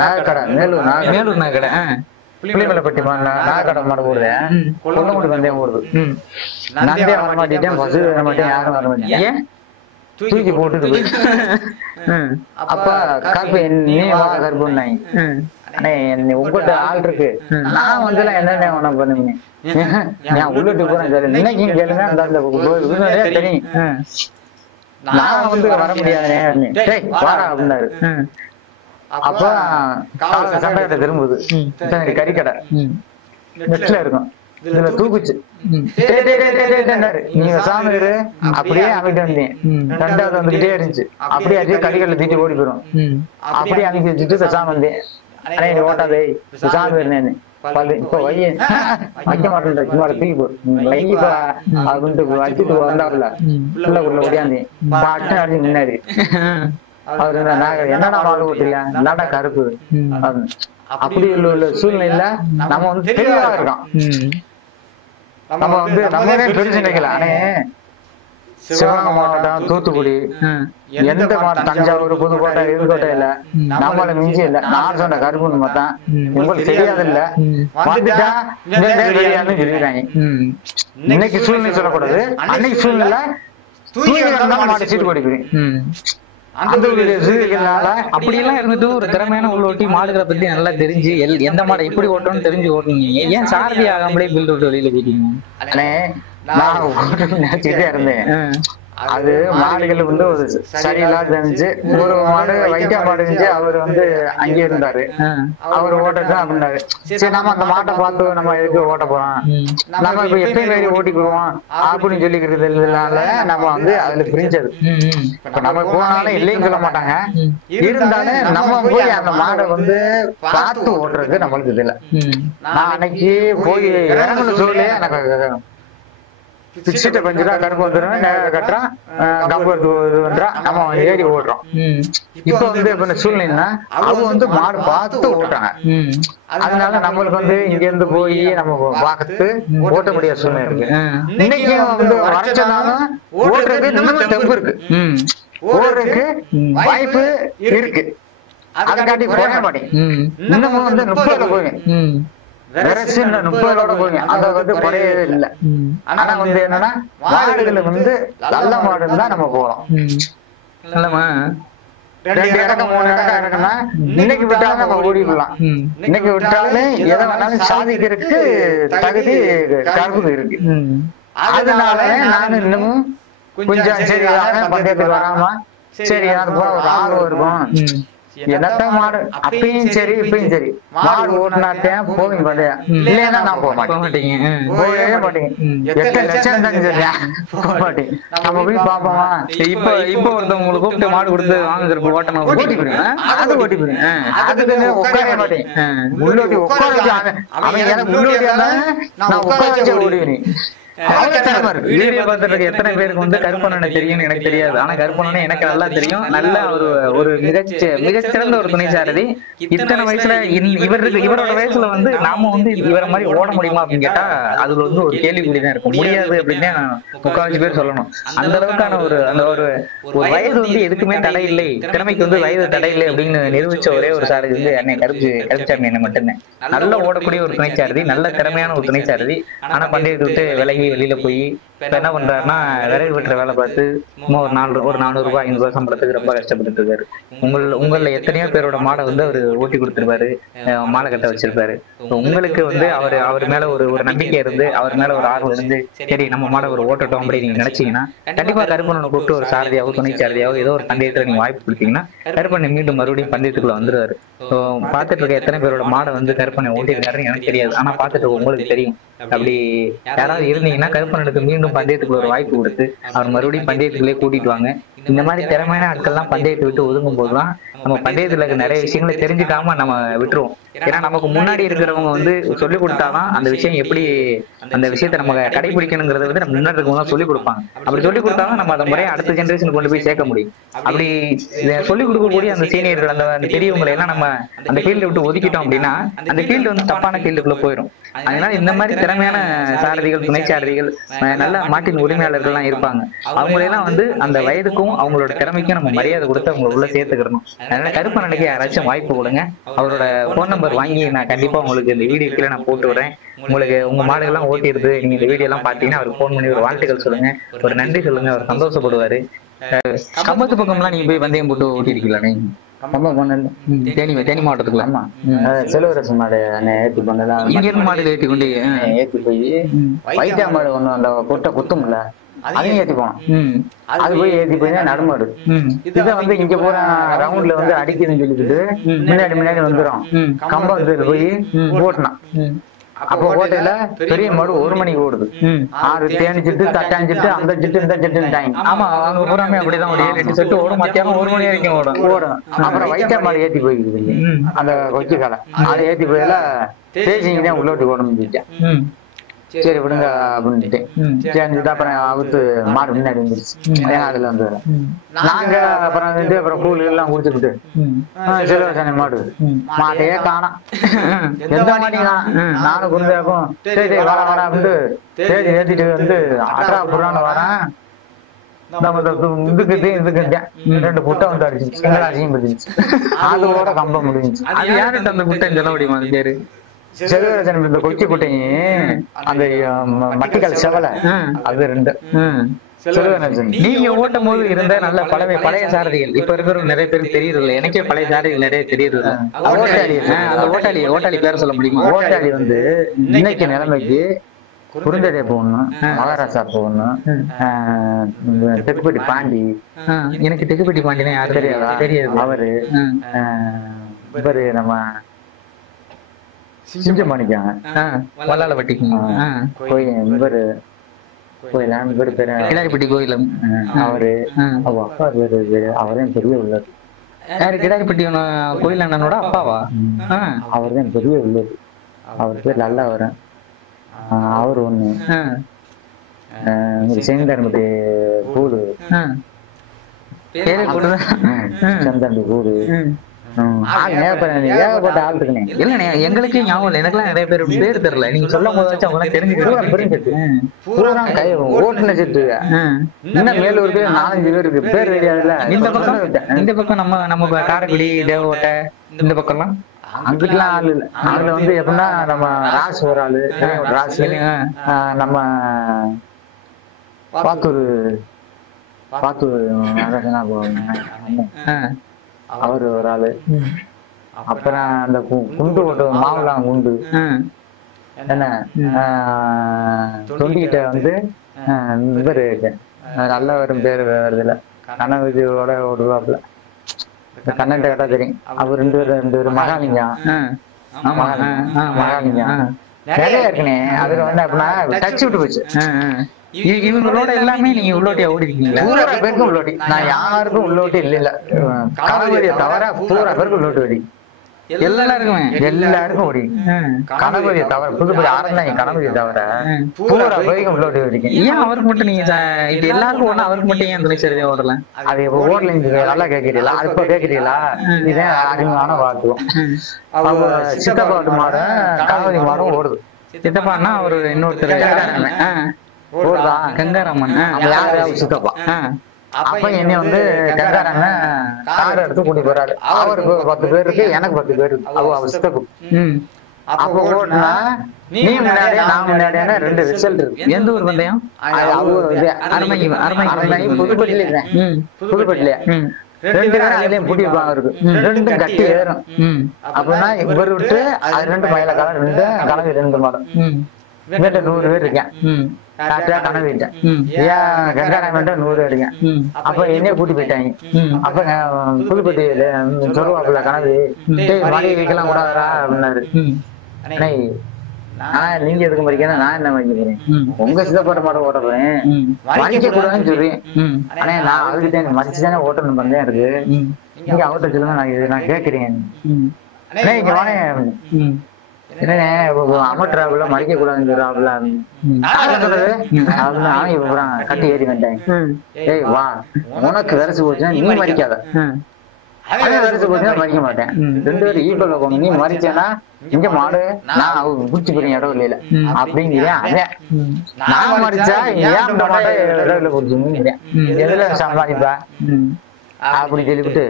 நாகக்கடை, மேலூர் நாகக்கடை, புளிமலைப்பட்டி நாகக்கடை மாடு ஓடுது. கொல்லமுடி பந்தயம் ஓடுது. நந்தே வர மாட்டேன், பசு வர மாட்டேன், யாரும் வர மாட்டேன், தூக்கி போட்டுட்டு. அப்ப கருப்பு நீ கருப்புன்னாங்க. உங்கள்கிட்ட ஆள் இருக்கு, நான் வந்து என்னென்ன ஒண்ணு பண்ணுவீங்க, நான் உள்ளிட்டு போறேன் சார், இன்னைக்கு கேளுங்க தெரியும். நான் வந்து வர முடியாது அப்படின்னாரு. அப்ப சண்டை திரும்புது, கறிக்கடை நெட்ல இருக்கும், இதுல தூக்குச்சு. நீங்க சாமி அப்படியே அமைக்க வந்தேன். 2வது வந்துகிட்டே இருந்துச்சு. அப்படியே அதே கறிக்கடை தீட்டி ஓடி போயிடும். அப்படியே அமைக்க வச்சுட்டு சாமி வந்தேன். ஓட்டாதே சாமி இருந்தேன்னு இப்ப வைய வைக்க மாட்டேன், சும்மா தூக்கி போ அப்படின்ட்டு வச்சுட்டு வந்தாப்புல உள்ள ஓடியாந்தேன். பாட்டு அடிச்சு நின்னாரு. அவரு என்னடா மாடு ஓட்டல, என்னடா கருப்பு. அப்படி உள்ள சூழ்நிலையில நம்ம வந்து தெளிவா இருக்கோம். நம்ம வந்து நம்மளே பெருசு நினைக்கல. ஆனே சிவகங்கை மாவட்டம், தூத்துக்குடி, எந்த மாவட்டம், தஞ்சாவூர், புதுக்கோட்டை, புதுக்கோட்டையில நம்மள மிஞ்சி இல்ல. நான் சொன்ன கருப்புன்னு பார்த்தா உங்களுக்கு தெரியாது இல்ல, வந்துட்டா தெரியாதுன்னு சொல்லிடுறாங்க. இன்னைக்கு சூழ்நிலை சொல்லக்கூடாது, அன்னைக்கு சூழ்நிலை மாட்டு சீட்டு கொடுக்குறேன். அப்படியெல்லாம் இருந்துட்டு ஒரு திறமையான உள்ளோட்டி மாடுகளை பத்தி நல்லா தெரிஞ்சு எந்த மாடை எப்படி ஓட்டணும்னு தெரிஞ்சு ஓட்டுனீங்க. ஏன் சாரதி ஆகாமலே பில் விட்டு வெளியில போயிட்டீங்க? நான் நினைச்சுட்டே இருந்தேன். அது மாடுகள் வந்து ஒரு சரியில்லாத இருந்துச்சு. ஒரு மாடு வைத்தியா மாடு இருந்துச்சு. அவர் வந்து அங்கே இருந்தாரு. அவர் ஓட்டத்தான் அப்படின்னாரு. சரி நம்ம அந்த மாட்டை பார்த்து நம்ம எதுக்கு ஓட்ட போறோம், நம்ம இப்ப எப்பயும் வேறு ஓட்டிக்குவோம் அப்படின்னு சொல்லிக்கிறதுனால நம்ம வந்து அதுல பிரிஞ்சது. இப்ப நம்ம போனாலும் இல்லைன்னு சொல்ல மாட்டாங்க. இருந்தாலும் நம்ம போய் அந்த மாடை வந்து பார்த்து ஓட்டுறதுக்கு நம்மளுக்கு இது இல்லை. நான் அன்னைக்கு போய் இறங்குன சூழ்நிலையே எனக்கு பிச்சுட்ட பஞ்சுரா கருப்பு வந்துடும், நேரம் கட்டுறான், கம்பு எடுத்து வந்துடும், நம்ம ஏறி ஓடுறோம். இப்ப வந்து இப்ப சூழ்நிலைன்னா அவங்க வந்து மாடு பார்த்து ஓட்டுறாங்க. அதனால நம்மளுக்கு வந்து இங்க இருந்து போய் நம்ம பார்த்து ஓட்ட முடியாத சூழ்நிலை இருக்கு. இன்னைக்கு வந்து வரைச்சதாலும் ஓடுறதுக்கு இன்னமும் தெம்பு இருக்கு, ஓடுறதுக்கு வாய்ப்பு இருக்கு. அதுக்காட்டி போக மாட்டேன். இன்னமும் வந்து 30 போய் 30 போய் அதை வந்து குறையவே இல்லை. ஆனா வந்து என்னன்னா மாடுகளை வந்து நல்ல மாடுன்னு தான் நம்ம போறோம். 2 இறக்கம் 3 இறக்கம் இருக்குன்னா இன்னைக்கு விட்டாலும் நம்ம ஓடிடலாம். இன்னைக்கு விட்டாலுமே எதை வேணாலும் சாதிக்கிறதுக்கு தகுதி கருப்பு இருக்கு. அதனால நான் இன்னமும் கொஞ்சம் சரி பந்தயத்துக்கு வராம சரி அது போல ஒரு ஆர்வம் இருக்கும். என்னத்தான் மாடு அப்பயும் சரி இப்பயும் சரி மாடு ஓட்டினாட்டேன் போவீங்க பண்டையா, இல்லைன்னா நான் போக மாட்டேங்க, போகவே மாட்டேங்க. 8 லட்சம் தான் சரியா போக மாட்டேங்க. நம்ம போய் பாப்போமா. இப்ப ஒருத்தவங்களை கூப்பிட்டு மாடு கொடுத்து வாங்க ஓட்டமா ஓட்டி போயிருவேன், அது ஓட்டி போயிருவேன். அதுக்கு உட்கார மாட்டேன். முள்ளோட்டி உட்கார வச்சு அவன் எனக்கு முள்ளோட்டி நான் உட்கார வச்சு ஓடுவேன். வீடியோ பார்த்துட்டு எத்தனை பேருக்கு வந்து கருப்பண்ணனை தெரியும்னு எனக்கு தெரியாது. ஆனா கருப்பண்ணனை எனக்கு நல்லா தெரியும். நல்ல ஒரு மிகச்சிறந்த ஒரு துணை சாரதி. இத்தனை வயசுல இவரோட வயசுல வந்து நாம வந்து இவரை மாதிரி ஓட முடியுமா அப்படின்னு கேட்டா அதுல வந்து ஒரு கேள்விக்குறிதான் இருக்கும். முடியாது அப்படின்னு 3/4 பேர் சொல்லணும். அந்த அளவுக்கான ஒரு வயது வந்து எதுக்குமே தடை இல்லை, திறமைக்கு வந்து வயது தடை இல்லை அப்படின்னு நிரூபிச்ச ஒரே ஒரு சாரதி வந்து என்னை கருப்புச்சாமி என்ன மட்டும்தான். நல்ல ஓடக்கூடிய ஒரு துணை சாரதி, நல்ல திறமையான ஒரு துணை சாரதி. ஆனா பந்தயத்தை விட்டு விலகி வெளியில போய் இப்ப என்ன பண்றாருன்னா விரைவு பெற்ற வேலை பார்த்து ஒரு 400 ரூபாய் 500 ரூபாய் சம்பளத்துக்கு ரொம்ப கஷ்டப்பட்டு இருக்காரு. உங்கள எத்தனையோ பேரோட மாடை வந்து அவரு ஓட்டி கொடுத்துருப்பாரு, மாலை கட்ட வச்சிருப்பாரு. உங்களுக்கு வந்து அவர் மேல ஒரு நம்பிக்கை இருந்து அவர் மேல ஒரு ஆர்வம் இருந்து சரி நம்ம மாடை ஒரு ஓட்டட்டும் அப்படின்னு நீங்க நினைச்சீங்கன்னா கண்டிப்பா கருப்பண்ணனை கூப்பிட்டு ஒரு சாரதியாவோ துணை சாரதியாவோ ஏதோ ஒரு பந்தயத்துல நீங்க வாய்ப்பு கொடுத்தீங்கன்னா கருப்பண்ணை மீண்டும் மறுபடியும் பந்தயத்துக்குள்ள வந்துருவாரு. பாத்துட்டு இருக்க எத்தனை பேரோட மாடை வந்து கருப்பண்ணை ஓட்டிருக்காருன்னு எனக்கு தெரியாது. ஆனா பாத்துட்டு உங்களுக்கு தெரியும். அப்படி யாராவது இருந்தீங்கன்னா கருப்பண்ணனுக்கு மீண்டும் பந்தயத்துக்குள்ள ஒரு வாய்ப்பு கொடுத்து அவர் மறுபடியும் பந்தயத்துக்குள்ளே கூட்டிட்டு வாங்க. இந்த மாதிரி திறமையான ஆட்கள்லாம் பந்தயத்தை விட்டு ஒதுங்கும் போதுதான் நம்ம பந்தயத்துல இருக்க நிறைய விஷயங்களை தெரிஞ்சுக்காம நம்ம விட்டுருவோம். ஏன்னா நமக்கு முன்னாடி இருக்கிறவங்க வந்து சொல்லிக் கொடுத்தாதான் அந்த விஷயம் எப்படி அந்த விஷயத்த நம்ம கடைபிடிக்கணுங்கிறத வந்து நம்ம முன்னாடி இருக்கவங்க தான் சொல்லிக் கொடுப்பாங்க. அப்படி சொல்லிக் கொடுத்தாதான் நம்ம அதை முறையை அடுத்த ஜென்ரேஷனுக்கு கொண்டு போய் சேர்க்க முடியும். அப்படி சொல்லிக் கொடுக்கக்கூடிய அந்த சீனியர்கள் அந்த பெரியவங்களை எல்லாம் நம்ம அந்த ஃபீல்டை விட்டு ஒதுக்கிட்டோம் அப்படின்னா அந்த ஃபீல்டு வந்து தப்பான ஃபீல்டுக்குள்ள போயிடும். அதனால இந்த மாதிரி திறமையான சாரதிகள் துணை சாரதிகள் நல்ல மாட்டின் உரிமையாளர்கள்லாம் இருப்பாங்க. அவங்களெல்லாம் வந்து அந்த வயதுக்கும் அவங்களோட திறமைக்கும் நம்ம மரியாதை கொடுத்து அவங்க உள்ள சேர்த்துக்கிறணும். அதனால கருப்பண்ணனுக்கு யாராச்சும் வாய்ப்பு கொடுங்க. அவரோட போன் நம்பர் வாங்கி நான் கண்டிப்பா உங்களுக்கு இந்த வீடியோ கீழே நான் போட்டு விடுறேன். உங்களுக்கு உங்க மாடுகள்லாம் ஓட்டிடுது நீங்க இந்த வீடியோ எல்லாம் பாத்தீங்கன்னா அவருக்கு போன் பண்ணி ஒரு வாழ்த்துக்கள் சொல்லுங்க, ஒரு நன்றி சொல்லுங்க, அவர் சந்தோஷப்படுவாரு. கம்பத்து பக்கம்லாம் நீங்க போய் பந்தயம் போட்டு ஓட்டிருக்கீங்களா? தேனி மாவட்டத்துக்குள்ள செல்வரசன் மாடு ஏற்றி பண்ணலாம். இங்க இருந்து மாடு ஏற்றி கொண்டு ஏற்றி போய் வைத்தியா மாடு ஒண்ணு அந்த கொட்டை குத்தும்ல அதையும் ஏற்றி போனோம். அது போய் ஏற்றி போய் நடுமாடு இதை வந்து இங்க போற ரவுண்ட்ல வந்து அடிக்குதுன்னு சொல்லிக்கிட்டு முன்னாடி வந்துடும். கம்பத்துல போய் ஓட்டினான். அப்ப ஓட்டையில பெரிய மாடு 1 மணிக்கு ஓடுது. 6 தேனிச்சிட்டு தட்டாஞ்சிட்டு அந்த சிட்டு இந்த சிட்டுட்டாங்க. ஆமா அவங்க பூராமே அப்படிதான் 7-8 செட்டு ஓடும். மத்தியானம் 1 மணி வரைக்கும் ஓடும். அப்புறம் வைத்திய மாடு ஏற்றி போய்க்குது அந்த கொச்சி காலை. அதை ஏற்றி போயில தேசிங்க தான் உள்ளோட்டு ஓடணும்னு சொல்லிட்டேன். சரி விடுங்க அப்படின்ட்டு சேர்ந்துட்டு அப்புறம் அவுத்து மாடு முன்னாடி வந்துருச்சு. அதுல வந்து நாங்க அப்புறம் கூழ் எல்லாம் குடிச்சுக்கிட்டு செல்வசனை மாட்டையே காணோம். எந்த மாட்டையும் காணோம். நானும் குருந்தாக்கும் சரி வர அப்படின்ட்டு தேதி ஏத்திட்டு வந்து அட்ரா புறான்னு வரேன். ரெண்டு குட்டை வந்து அடிச்சு சிங்களாசியும் பிடிச்சிச்சு. அதோட கம்பம் முடிஞ்சிச்சு. அது யாருட்டு அந்த குட்டைன்னு சொல்ல முடியுமா? அது பேரு செல்வரசன் இந்த கொச்சி குட்டையும் அந்த மட்டிக்கால் செவலை அது 2. நீங்க ஓட்டும் போது இருந்த நல்ல பழைய சாரதிகள் இப்ப இருக்கிறவங்க நிறைய பேருக்கு தெரியுது இல்லை. எனக்கே பழைய சாரதிகள் நிறைய தெரியுது. அந்த ஓட்டாளி பேர சொல்ல முடியுமா? ஓட்டாளி வந்து இன்னைக்கு நிலைமைக்கு குறுந்தடை போகணும், மகாராஜா போகணும், தெக்குப்பட்டி பாண்டி. எனக்கு தெக்குப்பட்டி பாண்டினா யாரு தெரியாதா? தெரியாது. அவரு இவரு நம்ம சிஞ்சமணிக்காங்க வல்லாளப்பட்டிக்கு கோயில் இவரு கோயிலாம் இவரு பேரு கிடாரிப்பட்டி கோயிலும் அவரு அவ அப்பா பேரு அவரே பெரிய உள்ளது. யாரு கிடாரிப்பட்டி கோயில் அண்ணனோட அப்பாவா? அவர் தான் பெரிய உள்ளது. அவர் பேர் நல்லா வரும். அவர் ஒண்ணு செந்தம்பி கூடு செந்தம்பி கூடு ஏகப்பட்ட ஆள் இருக்குனே. இல்லண்ணே எங்களுக்கே ஞாபகம் இல்லை. எனக்குலாம் நிறைய பேர் பேர் தெரியல. நீங்க சொல்லும் போது வச்சு அவங்க தெரிஞ்சுக்கிட்டு ஓட்டுன செட்டு இன்னும் மேலூருக்கு 4-5 பேர் இருக்கு. பேர் தெரியாதுல்ல. இந்த பக்கம் நம்ம காரைக்குடி தேவகோட்டை இந்த பக்கம்லாம் அங்கிட்டுலாம் ஆள் இல்லை. அதுல வந்து எப்படின்னா நம்ம ராசு ஒரு ஆளு, ராசு நம்ம பாத்தூர் அவரு ஒரு ஆளு. அப்புறம் அந்த குண்டு ஓட்டு மாவுலாம் குண்டு என்ன தொண்டிக்கிட்ட வந்து இவரு நல்ல வரும் பேரு வருது இல்ல, கனவிதியோட ஓடுவாப்புல. கண்ணன்ட்ட கேட்டா தெரியும். அவர் ரெண்டு பேரும் மகாலிங்கம். மகாலிங்கம் நிறைய இருக்குனே. அதுல வந்து அப்படின்னா டச் விட்டு போச்சு. இவங்களோட எல்லாமே நீங்க உள்ளோட்டியா ஓடி இருக்கீங்களா? பூரா பேருக்கும் உள்ளோட்டி. நான் யாருக்கும் உள்ளோட்டி இல்ல. கணவதியை தவிர பூரா பேருக்கு உள்ளோட்டி ஓடி. எல்லாருக்கும் ஓடி. கணபதியை தவிர புதுப்பதி ஆரம்பிதான் கணபதியை தவிர பூரா பேருக்கும் உள்ளோட்டி ஓடிங்க. ஏன் அவருக்கு மட்டும் நீங்க இப்ப எல்லாருக்கும் ஒண்ணு அவருக்கு மட்டும் ஏன் துணைச்சரியா ஓடலாம்? அது இப்ப ஓடல. நல்லா கேட்கிறீங்களா? அது இப்ப கேட்கிறீங்களா? இதே அறிமுகமான வாக்குவோம். அவங்க சித்தப்பாட்டு மாடும் கணபதி மாடும் ஓடுது. சித்தப்பான்னா அவரு இன்னொருத்தர் கங்காராமன் சித்தப்பா. அப்ப என்ன வந்து கங்காராமன் கார் எடுத்து கூட்டி போறாரு. அவருக்கு 10 பேர் இருக்கு, எனக்கு 10 பேர் இருக்கு. அவர் சித்தப்பு. அப்ப ஓடுனா நீ முன்னாடியே நான் முன்னாடியான 2 ரிசல்ட் இருக்கு. எந்த ஊர் பந்தயம்? அரண்மனை புதுப்பட்டியில இருக்கேன். புதுப்பட்டில 2 பேரும் அதுலயும் பூட்டி வைப்பாங்க இருக்கு. 2 கட்டி ஏறும். அப்படின்னா இவர் விட்டு அது 2 மயில காலம் 2 கனவு 2 மாதம் வீட்டுல 100 பேர் இருக்கேன். கனவிட்டேன் ஏன் கங்காராமன் 100 பேர் இருக்கேன். அப்ப என்னைய கூட்டி போயிட்டாங்க. அப்ப புதுப்பட்டி சொல்லுவாப்புல கனவு மணி வைக்கலாம் கூடாதா அப்படின்னாரு. நீங்க எதுக்கு மறிக்கணும், நான் என்ன மறிக்க போறேன்? உங்க சித்தப்பாட்ட மாட்டம் ஓட்டுறேன், மறிக்க கூடாதுன்னு சொல்றேன். ஆனா நான் அதுக்கிட்ட மறிச்சுதானே ஓட்டணும் பந்தேன் இருக்கு. நீங்க அவர்கிட்ட சொல்லுங்க, நான் கேட்கிறேன். இங்க வானே என்னண்ணே அமட்டுறாப்புல மறிக்க கூடாதுன்னு சொல்றாப்புல கட்டி ஏறி வந்தேன். ஏய் வா, உனக்கு விரசு போச்சுன்னா நீ மறிக்காத, விரசு போச்சுன்னா மறிக்க மாட்டேன். 2 பேரும் ஈக்குவல்ல போகணும். நீ மறிச்சேன்னா இங்க மாடு நான் குடிச்சு போறேன் இடம் இல்லையில அப்படிங்கிறேன். அதே நான் மறிச்சா ஏன் இடத்துல குடிச்சுங்கிறேன். எதுல சம்பாதிப்பா அப்படி சொல்லிவிட்டு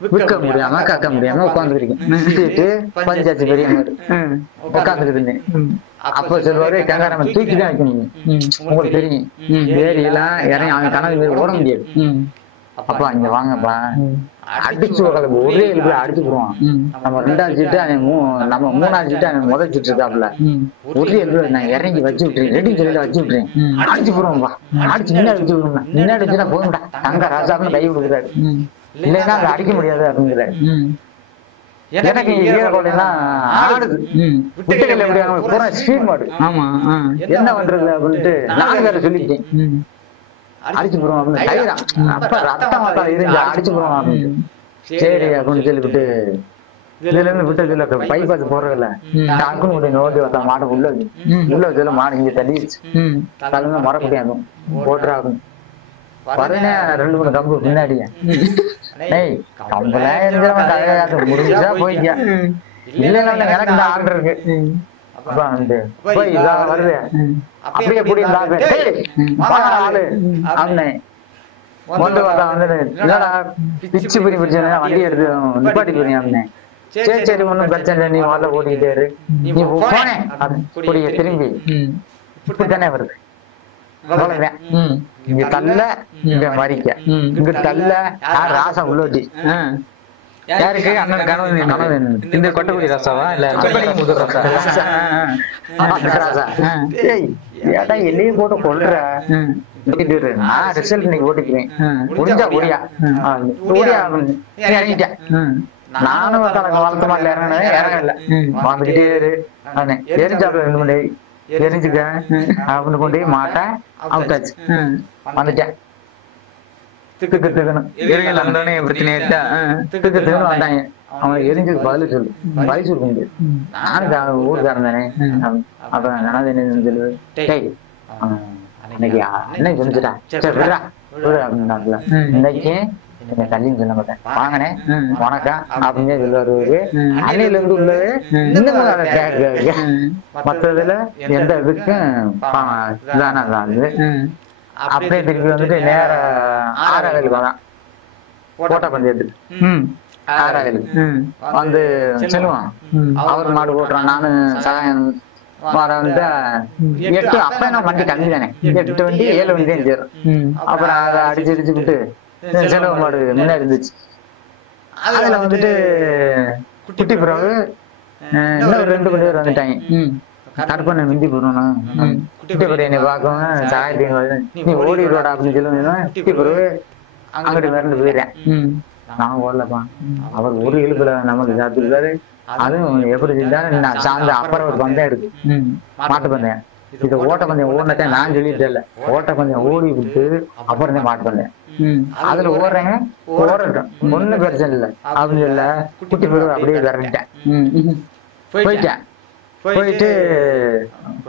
விற்க முடியாம காக்க முடியாம உட்காந்துருக்கேன். பஞ்சாச்சு பெரிய மாதிரி உட்காந்துட்டு இருந்தேன். அப்ப சொல்லுவாரு கங்காராமன் தூக்கி தான் வைக்கணும், உங்களுக்கு தெரியும் ஏரியெல்லாம் இறங்கி அவன் கனவு ஓட முடியாது. அப்ப அங்க வாங்கப்பா அடிச்சு ஒரே இதுல அடிச்சு போடுவான். நம்ம 2ஆவது சீட்டு நம்ம 3ஆவது சீட்டு அவன் முதல் சீட்டு இருக்காப்புல. ஒரே இதுல நான் இறங்கி வச்சு விட்டுறேன், ரெடி சொல்லிட்டு வச்சு விட்டுறேன். அடிச்சு போடுவோம்பா, அடிச்சு முன்னாடி வச்சு விடுவேன். முன்னாடி வச்சுன்னா போகும்டா தங்க ராசாப்னு கை கொடுக்குறாரு. இல்லைன்னா அதை அடிக்க முடியாது அப்படிங்கிறாரு. எனக்கு ஈரக்கோட்டையெல்லாம் ஆடுது. விட்டுக்கல்ல எப்படியாங்க பூரா ஸ்பீட் மாடு. என்ன பண்றது அப்படின்ட்டு நான் வேற சொல்லிட்டேன். அடிச்சு போடுவோம் அப்படின்னு கைதான். அப்ப ரத்தம் மாத்தா இருந்து அடிச்சு போடுவோம் அப்படின்னு. சரி அப்படின்னு சொல்லிவிட்டு இதுல இருந்து விட்டதுல பைபாஸ் போறதில்ல டக்குன்னு கூட நோண்டி வந்தா மாட்டை உள்ள வச்சதுல மாடு இங்க தள்ளிடுச்சு. தள்ளுங்க மரப்படியாகும் போட்டுறாகும். வரனே 2-3 கம்பு முன்னாடியே முடிஞ்சா போய்க்க. இல்லைன்னா எனக்கு இந்த ஆர்டர் இருக்கு. வருது அப்படியே புடியும் ஆளு அப்படின்னு கொண்டு வந்தா வந்து இல்லடா பிச்சு பிடி பிடிச்சா வண்டி எடுத்து நிப்பாட்டி போறீங்க அப்படின்னு. சரி சரி ஒன்னும் பிரச்சனை இல்லை, நீ வாழ ஓடிக்கிட்டே இரு, நீ போனேன் புடிய திரும்பி இப்படித்தானே வருது. இங்க தள்ள இங்க மறிக்க, இங்க தள்ள ராசம் உள்ளோட்டி யாருக்கு அண்ணன் கணவன் இந்த கொட்டக்குடி ராசாவா இல்ல முது ராசா ஏடா என்னையும் போட்டு கொள்ற நான் ரிசல்ட் இன்னைக்கு ஓட்டிக்குவேன் முடிஞ்சா ஓடியா ஓடியா இறங்கிட்டேன் நானும் தனக்கு வளர்த்த மாதிரி இறங்கல வந்துகிட்டே இரு எரிஞ்சாப்ல 2 மணி எரிஞ்சுக்க அப்படின்னு கொண்டு போய் மாட்டேன் அவுட்டாச்சு வந்துட்டேன் திக்குன்னு வந்தாங்க அவன் எரிஞ்சதுக்கு பதில் சொல்லு சொல்ல முடியாது நானும் ஊருக்காரன் தானே அப்ப என்ன சொல்லு அன்னைக்கு அண்ணன் சொல்லிச்சுட்டா சரி விடுறா அப்படின்னாங்களா இன்னைக்கு கல்லின்னு சொல்ல மாட்டேன் வாங்கினேன் வணக்கம் அப்படின்னு சொல்லுவாரு அன்னையில இருந்து உள்ளது இன்னும் மற்றதுல எந்த இதுக்கும் இதான அப்படியே திருப்பி வந்துட்டு நேர ஆறாவேலுக்கு வரான் போட்டா பந்தயத்துக்கு ஆறாவேலு வந்து செல்லுவான் அவர் மாடு போட்டுறான் நானும் சகாயம் வர வந்து 8 அப்ப நான் வண்டி கம்மி தானே 8 வண்டி 7 வண்டி தான் சேரும் அப்புறம் அதை அடிச்சு விட்டு செலவு மாடு முன்னாடி இருந்துச்சு அதுல வந்துட்டு குட்டி பிறகு இன்னும் 2 பேர் வந்துட்டாங்க கற்பனை மிந்தி போடணும் குட்டி பிறகு என்னை பார்க்கவும் சாயத்தையும் நீ ஓடிடுவாடா அப்படின்னு சொல்லுவீங்கன்னா குட்டி பிறகு அங்கிட்டு மிரண்டு போயிடுறேன் நான் ஓடலப்பா அவர் ஒரு இழுப்புல நமக்கு சாப்பிட்டுருக்காரு அதுவும் எப்படி செஞ்சாலும் நான் சார்ந்த அப்புறம் ஒரு பந்தயம் இருக்கு மாட்டு பந்தயம் இது ஓட்ட பந்தயம் ஓடினதான் நான் சொல்லிட்டு இல்ல ஓட்ட பந்தயம் ஓடி விட்டு அப்புறம் தான் மாட்டு பந்தயம் அதுல ஓடுறேங்க ஓடட்டும் ஒண்ணும் பிரச்சனை இல்லை அப்படின்னு சொல்ல குட்டி பிறகு அப்படியே விரட்டேன் போயிட்டு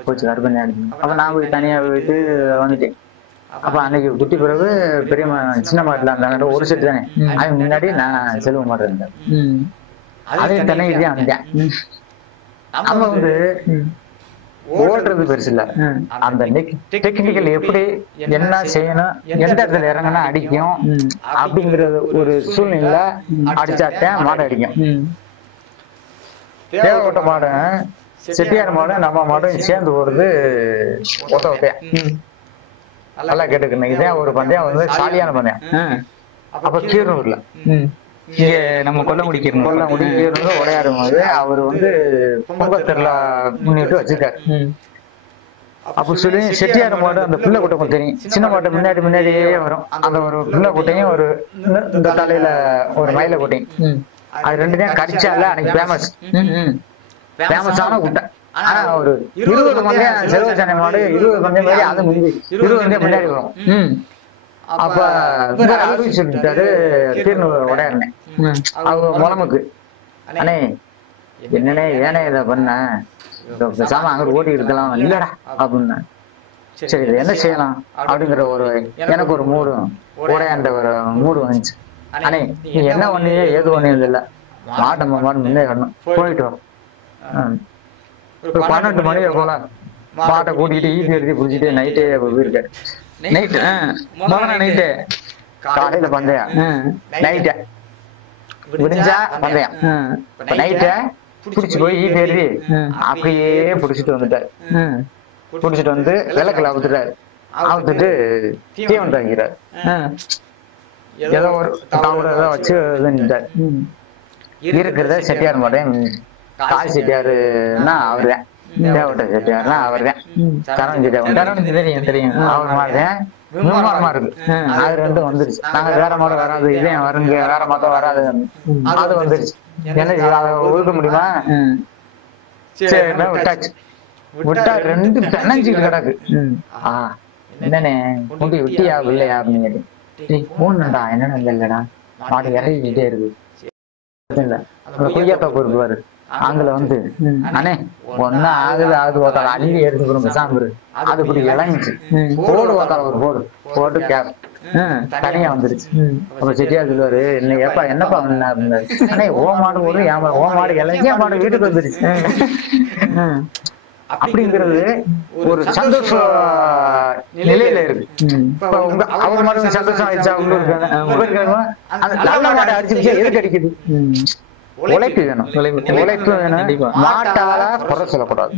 போச்சு கற்பனை அடிச்சு அப்ப நான் போய் தனியா போயிட்டு வந்துட்டேன் அப்ப அன்னைக்கு குட்டி பிறகு பெரிய சின்ன மாட்டுல இருந்தாங்க ஒரு செட்டு தானே அதுக்கு முன்னாடி நான் செல்வ மாட்டு இருந்தேன் அதே தானே இதே வந்தேன் நம்ம வந்து ஓடுறது பெருசு இல்ல அந்த டெக்னிக்கல் எப்படி என்ன செய்யணும் எந்த இடத்துல இறங்கினா அடிக்கும் அப்படிங்கிற ஒரு சூழ்நிலை அடிச்சாத்தேன் மாடு அடிக்கும் தேவைப்பட்ட மாடு செட்டியார் மாடு நம்ம மாடும் சேர்ந்து ஓடுது ஓட்டையா நல்லா கேட்டுக்கணும் இதே ஒரு பந்தயம் வந்து சாலியான பந்தயம் அப்ப கீரனூர்ல இங்க நம்ம கொல்லங்குடி கீரனூர் உடையாடும் போது அவர் வந்து பொங்கல் திருவிழா முன்னிட்டு வச்சிருக்காரு அப்ப சொல்லி செட்டியார் மாடு அந்த பிள்ளை கூட்டம் தெரியும் சின்ன மாட்டு முன்னாடியே வரும் அந்த ஒரு பிள்ளை கூட்டையும் ஒரு இந்த தலையில ஒரு மயில கூட்டையும் அது 2 தான் கடிச்சால அன்னைக்கு ஃபேமஸான கூட்டம் ஆனா ஒரு 20 பந்தயம் செல்வச்சனை மாடு 20 பந்தயம் மாதிரி அது 20 பந்தயம் முன்னாடி வரும் அப்ப அறிவிச்சுட்டாரு கீரனூர் உடையாருனே அவங்க முளமுக்கு அண்ணே என்னன்னே ஏனே இதை பண்ண பேசாம அங்கிட்டு ஓட்டி இருக்கலாம் இல்லடா அப்படின்னா சரி இது என்ன செய்யலாம் அப்படிங்கிற ஒரு எனக்கு ஒரு உடையாண்ட ஒரு மூடு வந்துச்சு அண்ணே நீ என்ன ஒண்ணியே ஏது ஒண்ணியது இல்ல மாட்டு மாடு முன்னே வரணும் போயிட்டு வரும் ஒரு 12 மணி போல மாட்டை கூட்டிக்கிட்டு ஈபி எடுத்து பிடிச்சிட்டு நைட்டே போயிருக்காரு நைட்டு காலையில பந்தயம் நைட்டு விடிஞ்சா பந்தயம் நைட்ட புடிச்சு போய் ஈபி எழுதி அப்படியே புடிச்சிட்டு வந்துட்டாரு புடிச்சிட்டு வந்து விளக்குல அவுத்துட்டு தீவன் தாங்கிறாரு ஏதோ ஒரு ஏதோ வச்சு நின்றாரு இருக்கிறத செட்டியார் மாட்டேன் கால் செட்டியாருன்னா அவர்தான் தேவட்ட செட்டியார்னா அவர்தான் கரண் செட்டியார் தெரியும் அவர் மாதிரிதான் விமானமா இருக்கு அது 2 வந்துருச்சு நாங்க வேற மாடம் வராது இதே வருங்க வேற மாதம் வராது அது வந்துருச்சு என்ன அதை ஒழுக்க முடியுமா சரி விட்டாச்சு விட்டா 2 தனஞ்சிட்டு கிடக்கு என்னண்ணே கொண்டு விட்டியா இல்லையா அப்படின்னு கேட்டு போனடா என்னன்னு இல்லடா மாடு இறங்கிக்கிட்டே இருக்கு இல்ல அந்த கொய்யாத்தோப்பு இருக்குவாரு ஆங்கில வந்து அண்ணே ஒன்னா ஆகுது ஓத்தால அள்ளி எடுத்துக்கிறோம் சாம்பரு அது இப்படி இறங்கிச்சு போடு ஓத்தால ஒரு போட்டு கேப் தனியா வந்துருச்சு அப்ப செட்டியார் சொல்லுவாரு என்னப்பா அப்படின்னாரு அண்ணே ஓ மாடு ஒரு ஓ மாடு இறங்கியா மாடு வீட்டுக்கு வந்துருச்சு அப்படிங்கிறது ஒரு சந்தோஷ நிலையில இருக்கு இப்ப அவங்க மாடு சந்தோஷம் ஆயிடுச்சா உங்களுக்கு நல்ல மாட்டை அடிச்சு எதுக்கு அடிக்குது உழைப்பு வேணும் வேணும் மாட்டால குறை சொல்லக்கூடாது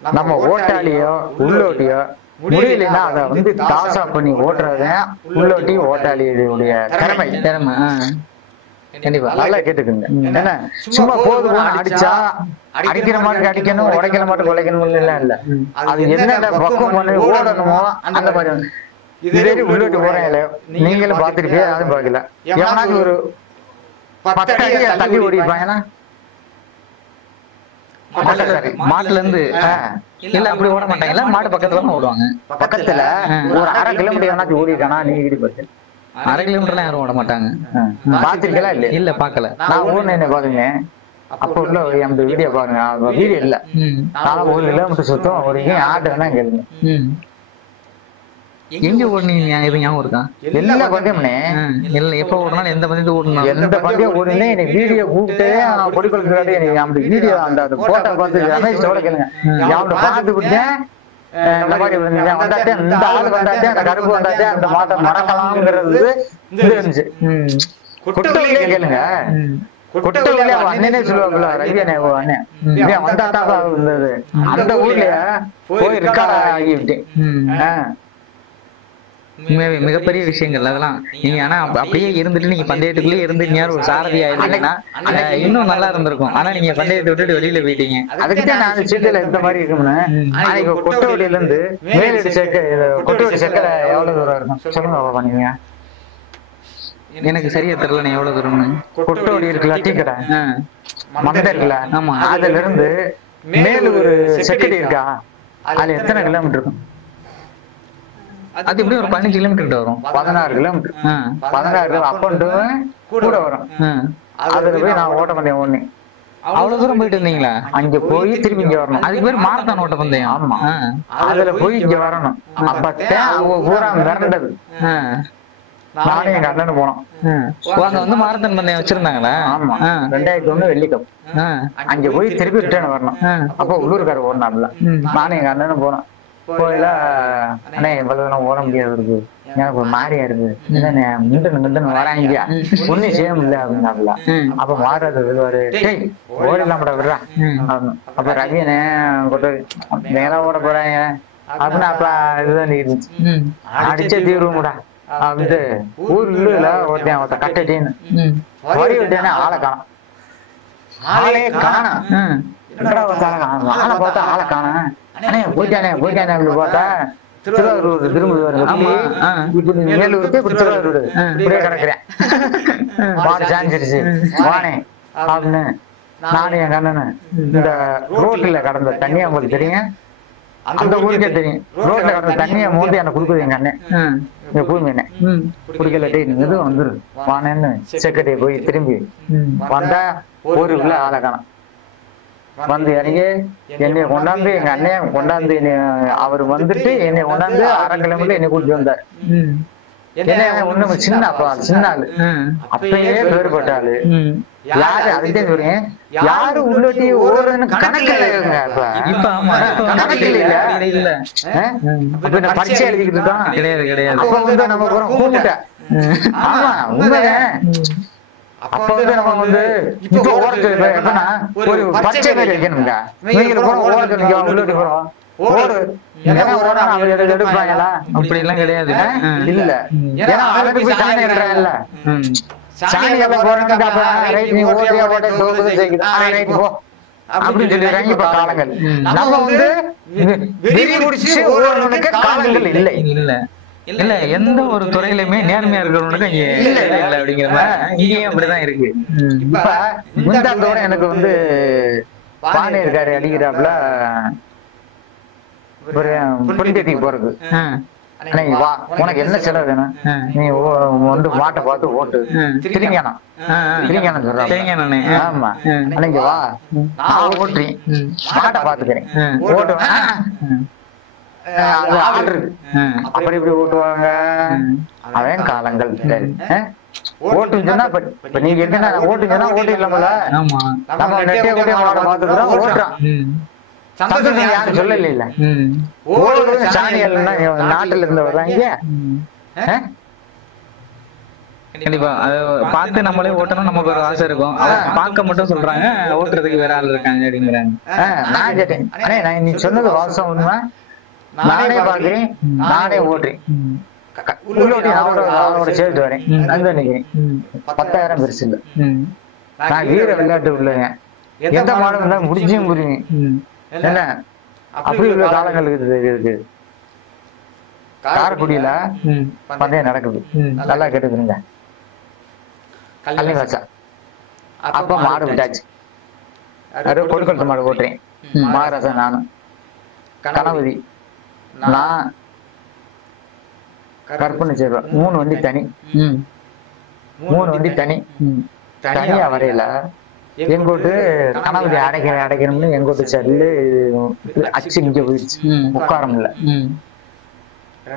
நம்ம ஓட்டாளியோ உள்ளோட்டியோ முடியலன்னா அதை வந்து தாசா பண்ணி ஓட்டுறத உள்ளோட்டி ஓட்டாளியுடைய திறமை கண்டிப்பா நல்லா கேட்டுக்குங்க. என்ன சும்மா போதும் அடிச்சா அடிக்கிற மாட்டுக்கு அடிக்கணும், உடைக்கிற மாட்டுக்கு உடைக்கணும் இல்ல. அது என்னென்ன பக்குவம் பண்ணி ஓடணுமோ அந்த மாதிரி வந்து இதே உள்ளிட்டு போறேன் இல்லையோ நீங்களும் பாத்துருப்பீங்க, யாரும் பாக்கல. எவனாச்சும் ஒரு 10 அடி தள்ளி ஓடிப்பாங்கன்னா மாட்டுல இருந்து இல்ல அப்படி ஓட மாட்டாங்கல்ல, மாட்டு பக்கத்துல தான் ஓடுவாங்க. பக்கத்துல ஒரு 1/2 கிலோமீட்டர் எவனாச்சும் ஓடிட்டானா நீங்க இடி பார்த்து 1/2 கிலோமீட்டர்லாம் யாரும் ஓட மாட்டாங்க. பாத்திருக்கீங்களா இல்ல? இல்ல பாக்கல. நான் ஓடுன என்ன பாருங்க, அப்ப உள்ள அந்த வீடியோ பாருங்க, வீடியோ இல்ல, நான் 1 கிலோமீட்டர் சுத்தம் ஒரு ஆட்டு வேணா கேளுங்க. எங்க ஓடுனீங்க இது ஞாபகம் இருக்கா? எல்லா பந்தயம்னே இல்ல எப்ப ஓடுனாலும் எந்த பந்தயத்துக்கு ஓடணும், எந்த பந்தயம் ஓடுனே எனக்கு வீடியோ கூப்பிட்டு பொடிக்கொடுக்கிறாரு. எனக்கு அந்த வீடியோ அந்த போட்டோ பார்த்து ரமேஷ் சொல்ல கேளுங்க, அவனை பார்த்து விட்டேன். இந்த மாதிரி வந்தாட்டே இந்த ஆள் வந்தாட்டே அந்த கருப்பு வந்தாட்டே அந்த மாட்டை மறக்கலாம்ங்கிறது இருந்துச்சு. குட்டவிலே கேளுங்க, குட்டவிலே அண்ணனே சொல்லுவாங்கல்ல, ரவியனே அண்ணன் வந்தாட்டா இருந்தது. அந்த ஊர்லயே போய் ரெக்கார்ட் ஆகிவிட்டேன். மிகப்பெரிய விஷயங்கள் அதெல்லாம். நீங்க ஆனா அப்படியே இருந்துட்டு நீங்க பந்தயத்துக்குள்ளே இருந்துட்டீங்க, ஒரு சாரதி ஆயிருந்தீங்கன்னா இன்னும் நல்லா இருந்திருக்கும். ஆனா நீங்க பந்தயத்தை விட்டுட்டு வெளியில போயிட்டீங்க. அதுக்குதான் நான் சீட்டில இந்த மாதிரி இருக்கும்னு. இப்ப கொட்டவடியில இருந்து மேலடி கொட்டவடி சக்கரை எவ்வளவு தூரம் இருக்கும் சொல்லுங்க பண்ணீங்க? எனக்கு சரியா தெரியல எவ்வளவு தூரம்னு. கொட்டவடி இருக்குல்ல, டீ கடை மந்த இருக்குல்ல, ஆமா, அதுல இருந்து மேலூர் செக்கடி இருக்கா, அதுல எத்தனை கிலோமீட்டர் இருக்கும்? அது எப்படி ஒரு 15 கிலோமீட்டர் வரும். 16 கிலோமீட்டர். 16 அப்பண்டு கூட வரும். அதுல போய் நான் ஓட்ட பந்தயம் ஓடுனேன். அவ்வளவு தூரம் போயிட்டு இருந்தீங்களா? அங்க போய் திரும்பி இங்க வரணும். அதுக்கு பேர் மாரத்தான் ஓட்ட பந்தயம். ஆமா, அதுல போய் இங்க வரணும். அப்பத்தான் அவங்க பூரா மிரண்டது. நானும் எங்க அண்ணனு போனோம். அங்க வந்து மாரத்தான் பந்தயம் வச்சிருந்தாங்களா? ஆமா, 2001 வெள்ளிக்கப். அங்க போய் திருப்பி ரிட்டர்ன் வரணும். அப்ப உள்ளூர்கார ஓடினாப்ல. நானும் எங்க அண்ணனும் போனோம். போயில அண்ணே இவ்வளவு தூரம் ஓட முடியாது இருக்கு, எனக்கு ஒரு மாதிரியா இருக்கு, முண்டன்னு வராங்க ஒன்னும் செய்ய முடியல அப்படின்னாப்ல. அப்ப மாறாது விழுவாரு, ஓடிடலாம்டா விடுறா. அப்ப ரவியனே கொண்டு மேல ஓட போறாங்க அப்படின்னு அப்ப இதுதான் இருந்துச்சு. அடிச்சே தீர்வுடா அப்படின்ட்டு ஊர்ல ஒருத்தன் கட்டின்னு வரி விட்டேனே ஆளை காணும். ஆளே காணும். ஆளை பார்த்தா ஆளை காணும். போயிட்டானே அப்படி பார்த்தா திருவாரூர் திரும்புவாரு. இப்ப நீ மேலூருக்கு இப்படி திருவாரூர் இப்படியே கிடக்குறேன். மாடு சாஞ்சிருச்சு வானே அப்படின்னு நானும் என் கண்ணனு இந்த ரோட்ல கடந்த தண்ணியா உங்களுக்கு தெரியுங்க, அந்த ஊருக்கே தெரியும். ரோட்ல கடந்த தண்ணியை மூந்து எனக்கு கொடுக்குது எங்க அண்ணன். எப்பவுமே குடிக்கல இது வந்துரு வானேன்னு செக்கட்டியை போய் திரும்பி வந்தா ஊருக்குள்ள ஆளை காணும். வந்து இறங்கி என்னைய கொண்டாந்து எங்க அண்ணைய கொண்டாந்து அவரு வந்துட்டு என்னை கொண்டாந்து 1/2 கிலோமீட்டர் என்னை கூட்டிட்டு வந்தாரு. என்ன ஒண்ணு சின்ன சின்ன ஆளு, அப்பயே வேறுபட்ட ஆளு. யாரு அதுதான் சொல்றேன், யாரு உள்ளட்டி ஓடுறதுன்னு கணக்கு இல்லைங்க. கணக்கு இல்ல, பரிச்சை எழுதிக்கிட்டு இருக்கான் கிடையாது. அப்ப வந்து நம்ம கூப்பிட்ட ஆமா உண்மைதான். அப்ப வந்து நம்ம வந்து இப்ப ஓடுறது எப்பன்னா ஒரு பச்சை பேர் வைக்கணுங்க. நீங்க ஓட சொல்லுங்க உள்ளூட்டி போறோம் ஓடு ஓடா எடுப்பாங்களா? அப்படி எல்லாம் கிடையாது. இல்ல ஏன்னா அவருக்கு போய் சாணி எடுறாங்கல்ல, சாணி எல்லாம் போறாங்க. அப்ப ரைட் நீ ஓடியா ஓட தோகுது ரைட் போ அப்படின்னு சொல்லி இறங்கி இப்ப காலங்கள். நம்ம வந்து வெறி முடிச்சு ஓடுறவனுக்கு காலங்கள் இல்லை. இல்ல எந்த ஒரு துறையிலுமே நேர்மையா இருக்கிறவனுக்கு இங்க இல்ல அப்படிங்கிற மாதிரி இங்கேயும் அப்படிதான் இருக்கு. இப்ப முந்தாண்டோட எனக்கு வந்து பானை இருக்காரு அடிக்கிறாப்புல ஒரு பொன்கட்டிக்கு போறது. வா உனக்கு என்ன செலவு வேணும், நீ வந்து மாட்டை பார்த்து ஓட்டு திரிங்கானம் சொல்றாங்க. ஆமா அன்னைக்கு வா நான் ஓட்டுறேன் மாட்டை பாத்துக்கிறேன் ஓட்டுவேன். அப்படி இப்படி ஓட்டுவாங்க. அவன் காலங்கள் ஓட்டுன்னு சொன்னா இப்ப நீங்க என்ன ஓட்டுங்கன்னா ஓட்டிடலாம்ல. நம்ம நெட்டிய கூட பாத்துக்கிறோம் ஓட்டுறான். சந்தோஷம் யாரும் சொல்லல இல்ல. ஓடுறது சாணியல் நாட்டுல இருந்து வர்றாங்க. கண்டிப்பா அதை பார்த்து நம்மளே ஓட்டணும் நமக்கு ஒரு ஆசை இருக்கும். பார்க்க மட்டும் சொல்றாங்க ஓட்டுறதுக்கு வேற ஆள் இருக்காங்க அப்படிங்கிறாங்க. நான் கேட்டேன் அண்ணே நீ சொன்னது வாசம் உண்மை, நானே பாக்குறேன் நானே ஓட்டுறேன். உள்ளோட்டி அவனோட சேர்த்து வரேன் அங்க நினைக்கிறேன் 10,000 பெருசு இல்ல. நான் வீர விளையாட்டு உள்ளேங்க. எந்த மாடு இருந்தாலும் முடிஞ்சும் புரியுங்க. என்ன அப்படி உள்ள காலங்கள் இருக்கு. காரைக்குடியில பந்தயம் நடக்குது. நல்லா கேட்டுக்கிறீங்க. கள்ளிவாசா அப்ப மாடு விட்டாச்சு. கொடுக்கல் மாடு ஓட்டுறேன். மகாராஜா நானும் கணபதி நான் கற்பனை செய்வேன். 3 வண்டி தனி. 3 வண்டி தனி. தனியா வரையில எங்கோட்டு கணபதி அடைக்கணும்னு எங்கோட்டு செல்லு அச்சு நிக்க போயிடுச்சு. உட்கார முடியல.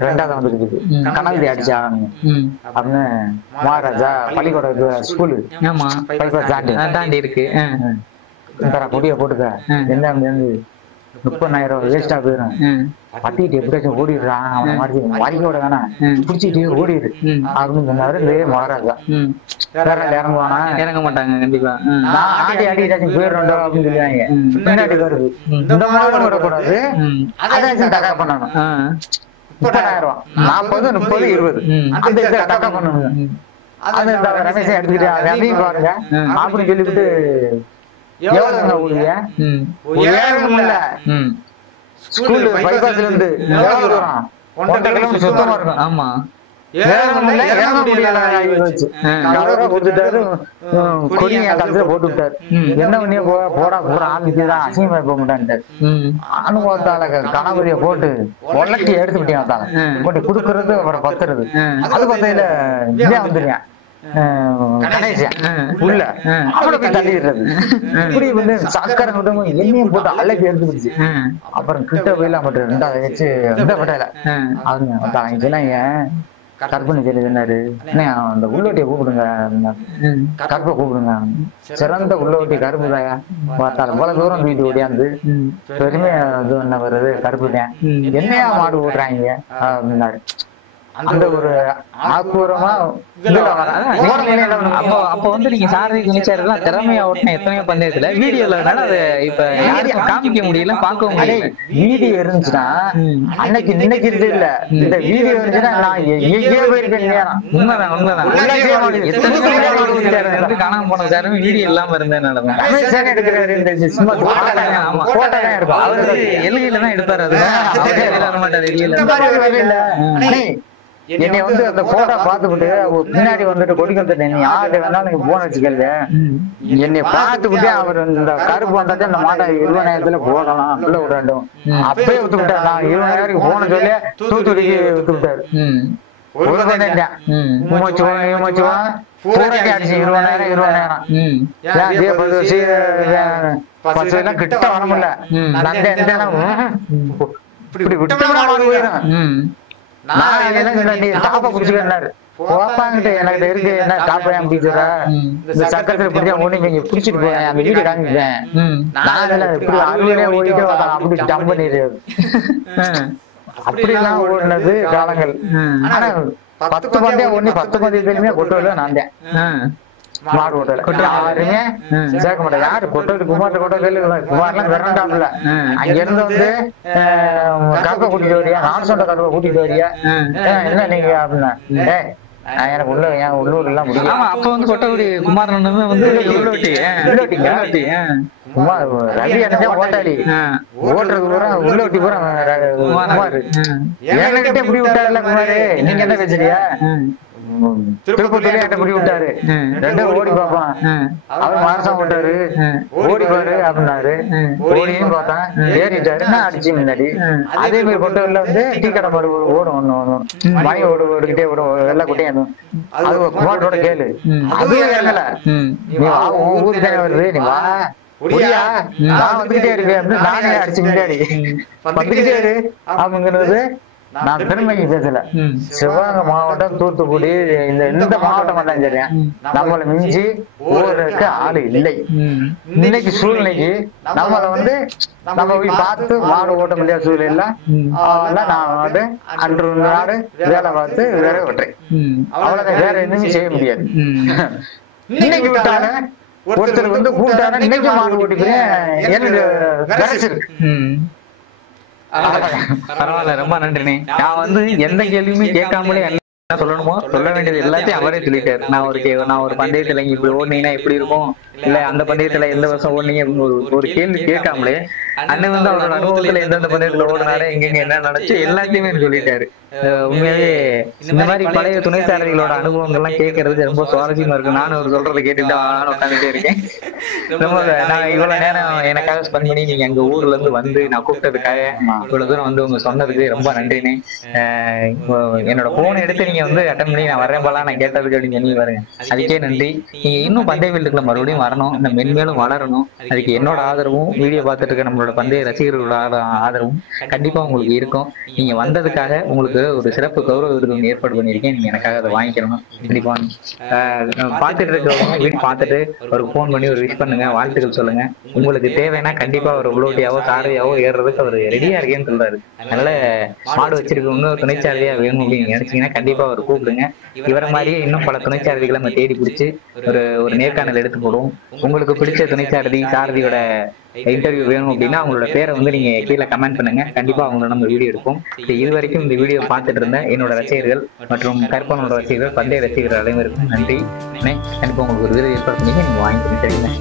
2வது வந்துருக்குது. கணபதி அடிச்சு ஆகணும் அப்படின்னு மகாராஜா பள்ளிக்கூட ஸ்கூலு பள்ளிக்கூட தாண்டி இருக்கு. கொடிய போட்டுக்க என்ன 30,000 வேஸ்டா போயிடும். பட்டிட்டு எப்படியாச்சும் ஓடிடுறான். அவன் வாரிக்கோட தானே பிடிச்சிட்டு ஓடிடு அப்படின்னு சொன்னாரு. மகாராஜா வேற இறங்குவானா? இறங்க மாட்டாங்க கண்டிப்பா. நான் ஆடி ஏதாச்சும் போயிடுறோம் அப்படின்னு சொல்லுவாங்க. பின்னாடி வருது. இந்த மாதிரி விடக்கூடாது. அதாச்சும் தக்கா பண்ணணும். 30,000 40 30 20 அந்த தக்கா பண்ணணும். அது ரமேஷன் எடுத்துக்கிட்டு அதையும் பாருங்க அப்படின்னு சொல்லிவிட்டு எவ்வளவுங்க ஊழிய இல்ல ஸ்கூல் பைபாஸ்ல இருந்து எவ்வளவு தூரம் 1.5 கிலோமீட்டர் சுத்தமா இருக்கும். ஆமா போட்டு விட்டாரு. என்ன பண்ணி போடா போடா ஆரம்பிச்சுதான் அசிங்கமா போக மாட்டான்ட்டாரு. அனுபவத்தால கணபதிய போட்டு உலட்டி எடுத்து விட்டாங்க. போட்டு குடுக்கறது அப்புறம் பத்துறது. அது பத்தையில இதே வந்துருங்க உள்ள அவனை போய் தள்ளிடுறது. இப்படி வந்து சக்கரை விட்டவங்க எண்ணெயும் போட்டு அழைப்பி எடுத்துக்கிடுச்சு. அப்புறம் கிட்ட போயிலாம் பட்டு 2வது வச்சு பட்டையில அவங்க சொன்னாங்க. கற்பனை சொல்லினாரு அந்த உள்ளோட்டிய கூப்பிடுங்க. கற்பை கூப்பிடுங்க. சிறந்த உள்ளோட்டி கருப்பு தாயா பார்த்தாலும் போல தூரம் வீட்டு ஓடியாந்து பெருமையா இது என்ன வருது கருப்பு தான் என்னையா மாடு ஓட்டுறாங்க அப்படின்னாரு. அந்த ஒரு ஆக்கூரமா அப்ப வந்து நீங்க சாரதி துணிச்சாரெல்லாம் திறமையா ஓட்டின எத்தனையோ பந்தயத்துல வீடியோல அது இப்ப காமிக்க முடியல பார்க்கவும் முடியல. வீடியோ இருந்துச்சுன்னா அன்னைக்கு இன்னைக்கு இருந்து இல்ல. இந்த வீடியோ இருந்துச்சுன்னா நான் எங்கேயோ போயிருக்கேன். உண்மைதான் உண்மைதான். எத்தனை காணாம போன சாரும் வீடியோ இல்லாம இருந்தேன். எடுக்கிறாரு அவரு எல்கையில தான் எடுப்பாரு. அது மாட்டாரு எல்கையில. என்னை வந்து அந்த போட்டோ பார்த்துக்கிட்டு பின்னாடி வந்துட்டு கொடிக்கல் நீ யாரு வேணாலும் நீங்க போன வச்சுக்கல. என்னை பார்த்துக்கிட்டே அவர் இந்த கருப்பு வந்தாச்சும் அந்த மாட்டை 20,000 போடலாம் உள்ள விடணும். அப்பயே விட்டு விட்டாரு. நான் 20,000 போன சொல்லி தூத்துக்குடிக்கு விட்டு விட்டாரு. ஒரு அடிச்சு 20,000 கிட்ட வர முடியல. இப்படி விட்டு நான் என்ன டாப்பா புடிச்சுக்கிறாரு. எனக்கு இருக்கு என்ன டாப்பா ஏன் பிடிச்சிடற இந்த சக்கரத்துல பிடிச்சா ஒண்ணு நீங்க பிடிச்சிட்டு போய் அந்த வீடு காமிப்பேன். நான் இப்படி அருளே ஓடிட்டு அப்படி ஜம்ப் பண்ணிடுறது. அப்படிலாம் ஓடினது காலங்கள். ஆனா 10 பந்தயம் ஒண்ணு 10 பந்தயத்திலுமே கொட்டோல நான் தான் மாடு ஓட்டல. யாருமே சேர்க்க மாட்டேன். யாரு கொட்டோடு குமார் கொட்டோல் குமார்லாம் விரண்டாம்ல. அங்க இருந்து வந்து கருப்பை கூட்டிட்டு வரியா நான் சொன்ன கருப்பை கூட்டிட்டு வரியா என்ன நீங்க அப்படின்னா எனக்கு உள்ள என் உள்ளூர் எல்லாம் முடியும். அப்ப வந்து கொட்டகுடி குமாரன் வந்து குமார் ரவி அண்ணா ஓட்டாளி ஓட்டுறது பூரா உள்ளோட்டி பூரா குமார் என்கிட்ட இப்படி விட்டாருல குமாரு. நீங்க என்ன பேசுறியா திருப்பத்தூர்ல என்கிட்ட இப்படி விட்டாரு. 2 ஓடி பாப்பான். அவர் மாரசம் விட்டாரு ஓடி பாரு அப்படின்னாரு. ஓடியும் பார்த்தான் ஏறிட்டாரு. நான் அடிச்சு முன்னாடி அதே மாதிரி கொட்டூர்ல வந்து டீ கடை மாடு ஓடும் ஒண்ணு மணி ஓடிக்கிட்டே ஓடும் வெள்ளை குட்டையும். அது குமாரோட கேளு. அதுவும் இறங்கல. நீ ஊருக்கு தானே வருது நீ வா முடியா நான் வந்துகிட்டே இருக்கேன் அப்படின்னு நானே அடிச்சு முன்னாடி வந்துகிட்டே இரு அப்படிங்கிறது. நான் பெருமைக்கு பேசல. சிவகங்கை மாவட்டம் தூத்துக்குடி இந்த மாவட்டம் தான் சரியா நம்மளை மிஞ்சி ஊருக்கு ஆளு இல்லை. இன்னைக்கு சூழ்நிலைக்கு நம்மளை வந்து நம்ம போய் பார்த்து மாடு ஓட்ட முடியாத சூழ்நிலை நான் வந்து அன்று நாடு வேலை பார்த்து வேற ஓட்டுறேன். அவ்வளவுதான். வேற எதுவுமே செய்ய முடியாது. இன்னைக்கு விட்டாங்க ஒருத்தர் வந்து கூப்பிட்டாங்க இன்னைக்கு மாடு ஓட்டிக்கிறேன் எனக்கு கிடைச்சிருக்கு. பரவாயில்ல, ரொம்ப நன்றிண்ணே. நான் வந்து எந்த கேள்வியுமே கேட்காமலே என்ன சொல்லணுமோ சொல்ல வேண்டியது எல்லாத்தையும் அவரே சொல்லிட்டாரு. நான் ஒரு பந்தயத்துல இப்படி ஓடுனீங்கன்னா எப்படி இருக்கும், இல்ல அந்த பந்தயத்துல எந்த வருஷம் ஓடுனீங்க ஒரு கேள்வி கேட்காமலே அண்ணன் வந்து அவரோட அனுபவத்துல எந்தெந்த பந்தயத்துல ஓடுனாரு, எங்கெங்க என்ன நடந்துச்சு எல்லாத்தையுமே சொல்லிட்டாரு. உண்மையாவே இந்த மாதிரி பழைய துணை சாரதிகளோட அனுபவங்கள்லாம் கேட்கறதுக்கு ரொம்ப சுவாரஸ்யமா இருக்கு. நானும் ஒரு சொல்றதை கேட்டுட்டு உட்காந்துட்டே இருக்கேன். ரொம்ப நான் இவ்வளவு நேரம் எனக்காக ஸ்பெண்ட் பண்ணி நீங்க எங்க ஊர்ல இருந்து வந்து நான் கூப்பிட்டதுக்காக இவ்வளவு தூரம் வந்து உங்க சொன்னதுக்கு ரொம்ப நன்றினே. என்னோட போனை எடுத்து நீங்க வந்து அட்டன் பண்ணி நான் வரேன் போலாம் நான் கேட்டதுக்கு அப்படின்னு சொல்லி பாருங்க, அதுக்கே நன்றி. நீங்க இன்னும் பந்தய வீட்டுக்குள்ள மறுபடியும் வரணும், இந்த மென்மேலும் வளரணும். அதுக்கு என்னோட ஆதரவும் வீடியோ பார்த்துட்டு இருக்க நம்மளோட பந்தய ரசிகர்களோட ஆதரவும் கண்டிப்பா உங்களுக்கு இருக்கும். நீங்க வந்ததுக்காக உங்களுக்கு ஒரு சிறப்பு கௌரவ விருது ஏற்பாடு பண்ணியிருக்கேன். நீங்க எனக்காக அதை வாங்கிக்கணும். கண்டிப்பா பார்த்துட்டு இருக்கிறவங்க வீடு பார்த்துட்டு ஒரு போன் பண்ணி ஒரு விஷ் பண்ணுங்க, வாழ்த்துக்கள் சொல்லுங்க. உங்களுக்கு தேவைன்னா கண்டிப்பா ஒரு உலோட்டியாவோ சாரதியாவோ ஏறுறதுக்கு அவர் ரெடியா இருக்கேன்னு சொல்றாரு. அதனால மாடு வச்சிருக்க இன்னும் துணைச்சாரதியா வேணும் அப்படின்னு நினைச்சீங்கன்னா கண்டிப்பா அவர் கூப்பிடுங்க. இவரை மாதிரியே இன்னும் பல துணைச்சாரதிகளை நம்ம தேடி பிடிச்சி ஒரு நேர்காணல் எடுத்து போடுவோம். உங்களுக்கு பிடிச்ச துணைச்சாரதி சாரதியோட இன்டர்வியூ வேணும் அப்படின்னா அவங்களோட பேரை வந்து நீங்க கீழே கமெண்ட் பண்ணுங்க, கண்டிப்பா அவங்களோட நம்ம வீடியோ எடுப்போம். இது வரைக்கும் இந்த வீடியோ பார்த்துட்டு இருந்த என்னோட ரசிகர்கள் மற்றும் கற்பனோட ரசிகர்கள், பந்தய ரசிகர்கள் அனைவருக்கும் நன்றி. கண்டிப்பா உங்களுக்கு ஒரு விருது ஏற்பாடு பண்ணி நீங்க வாங்கிக்கணும். சரிங்களா?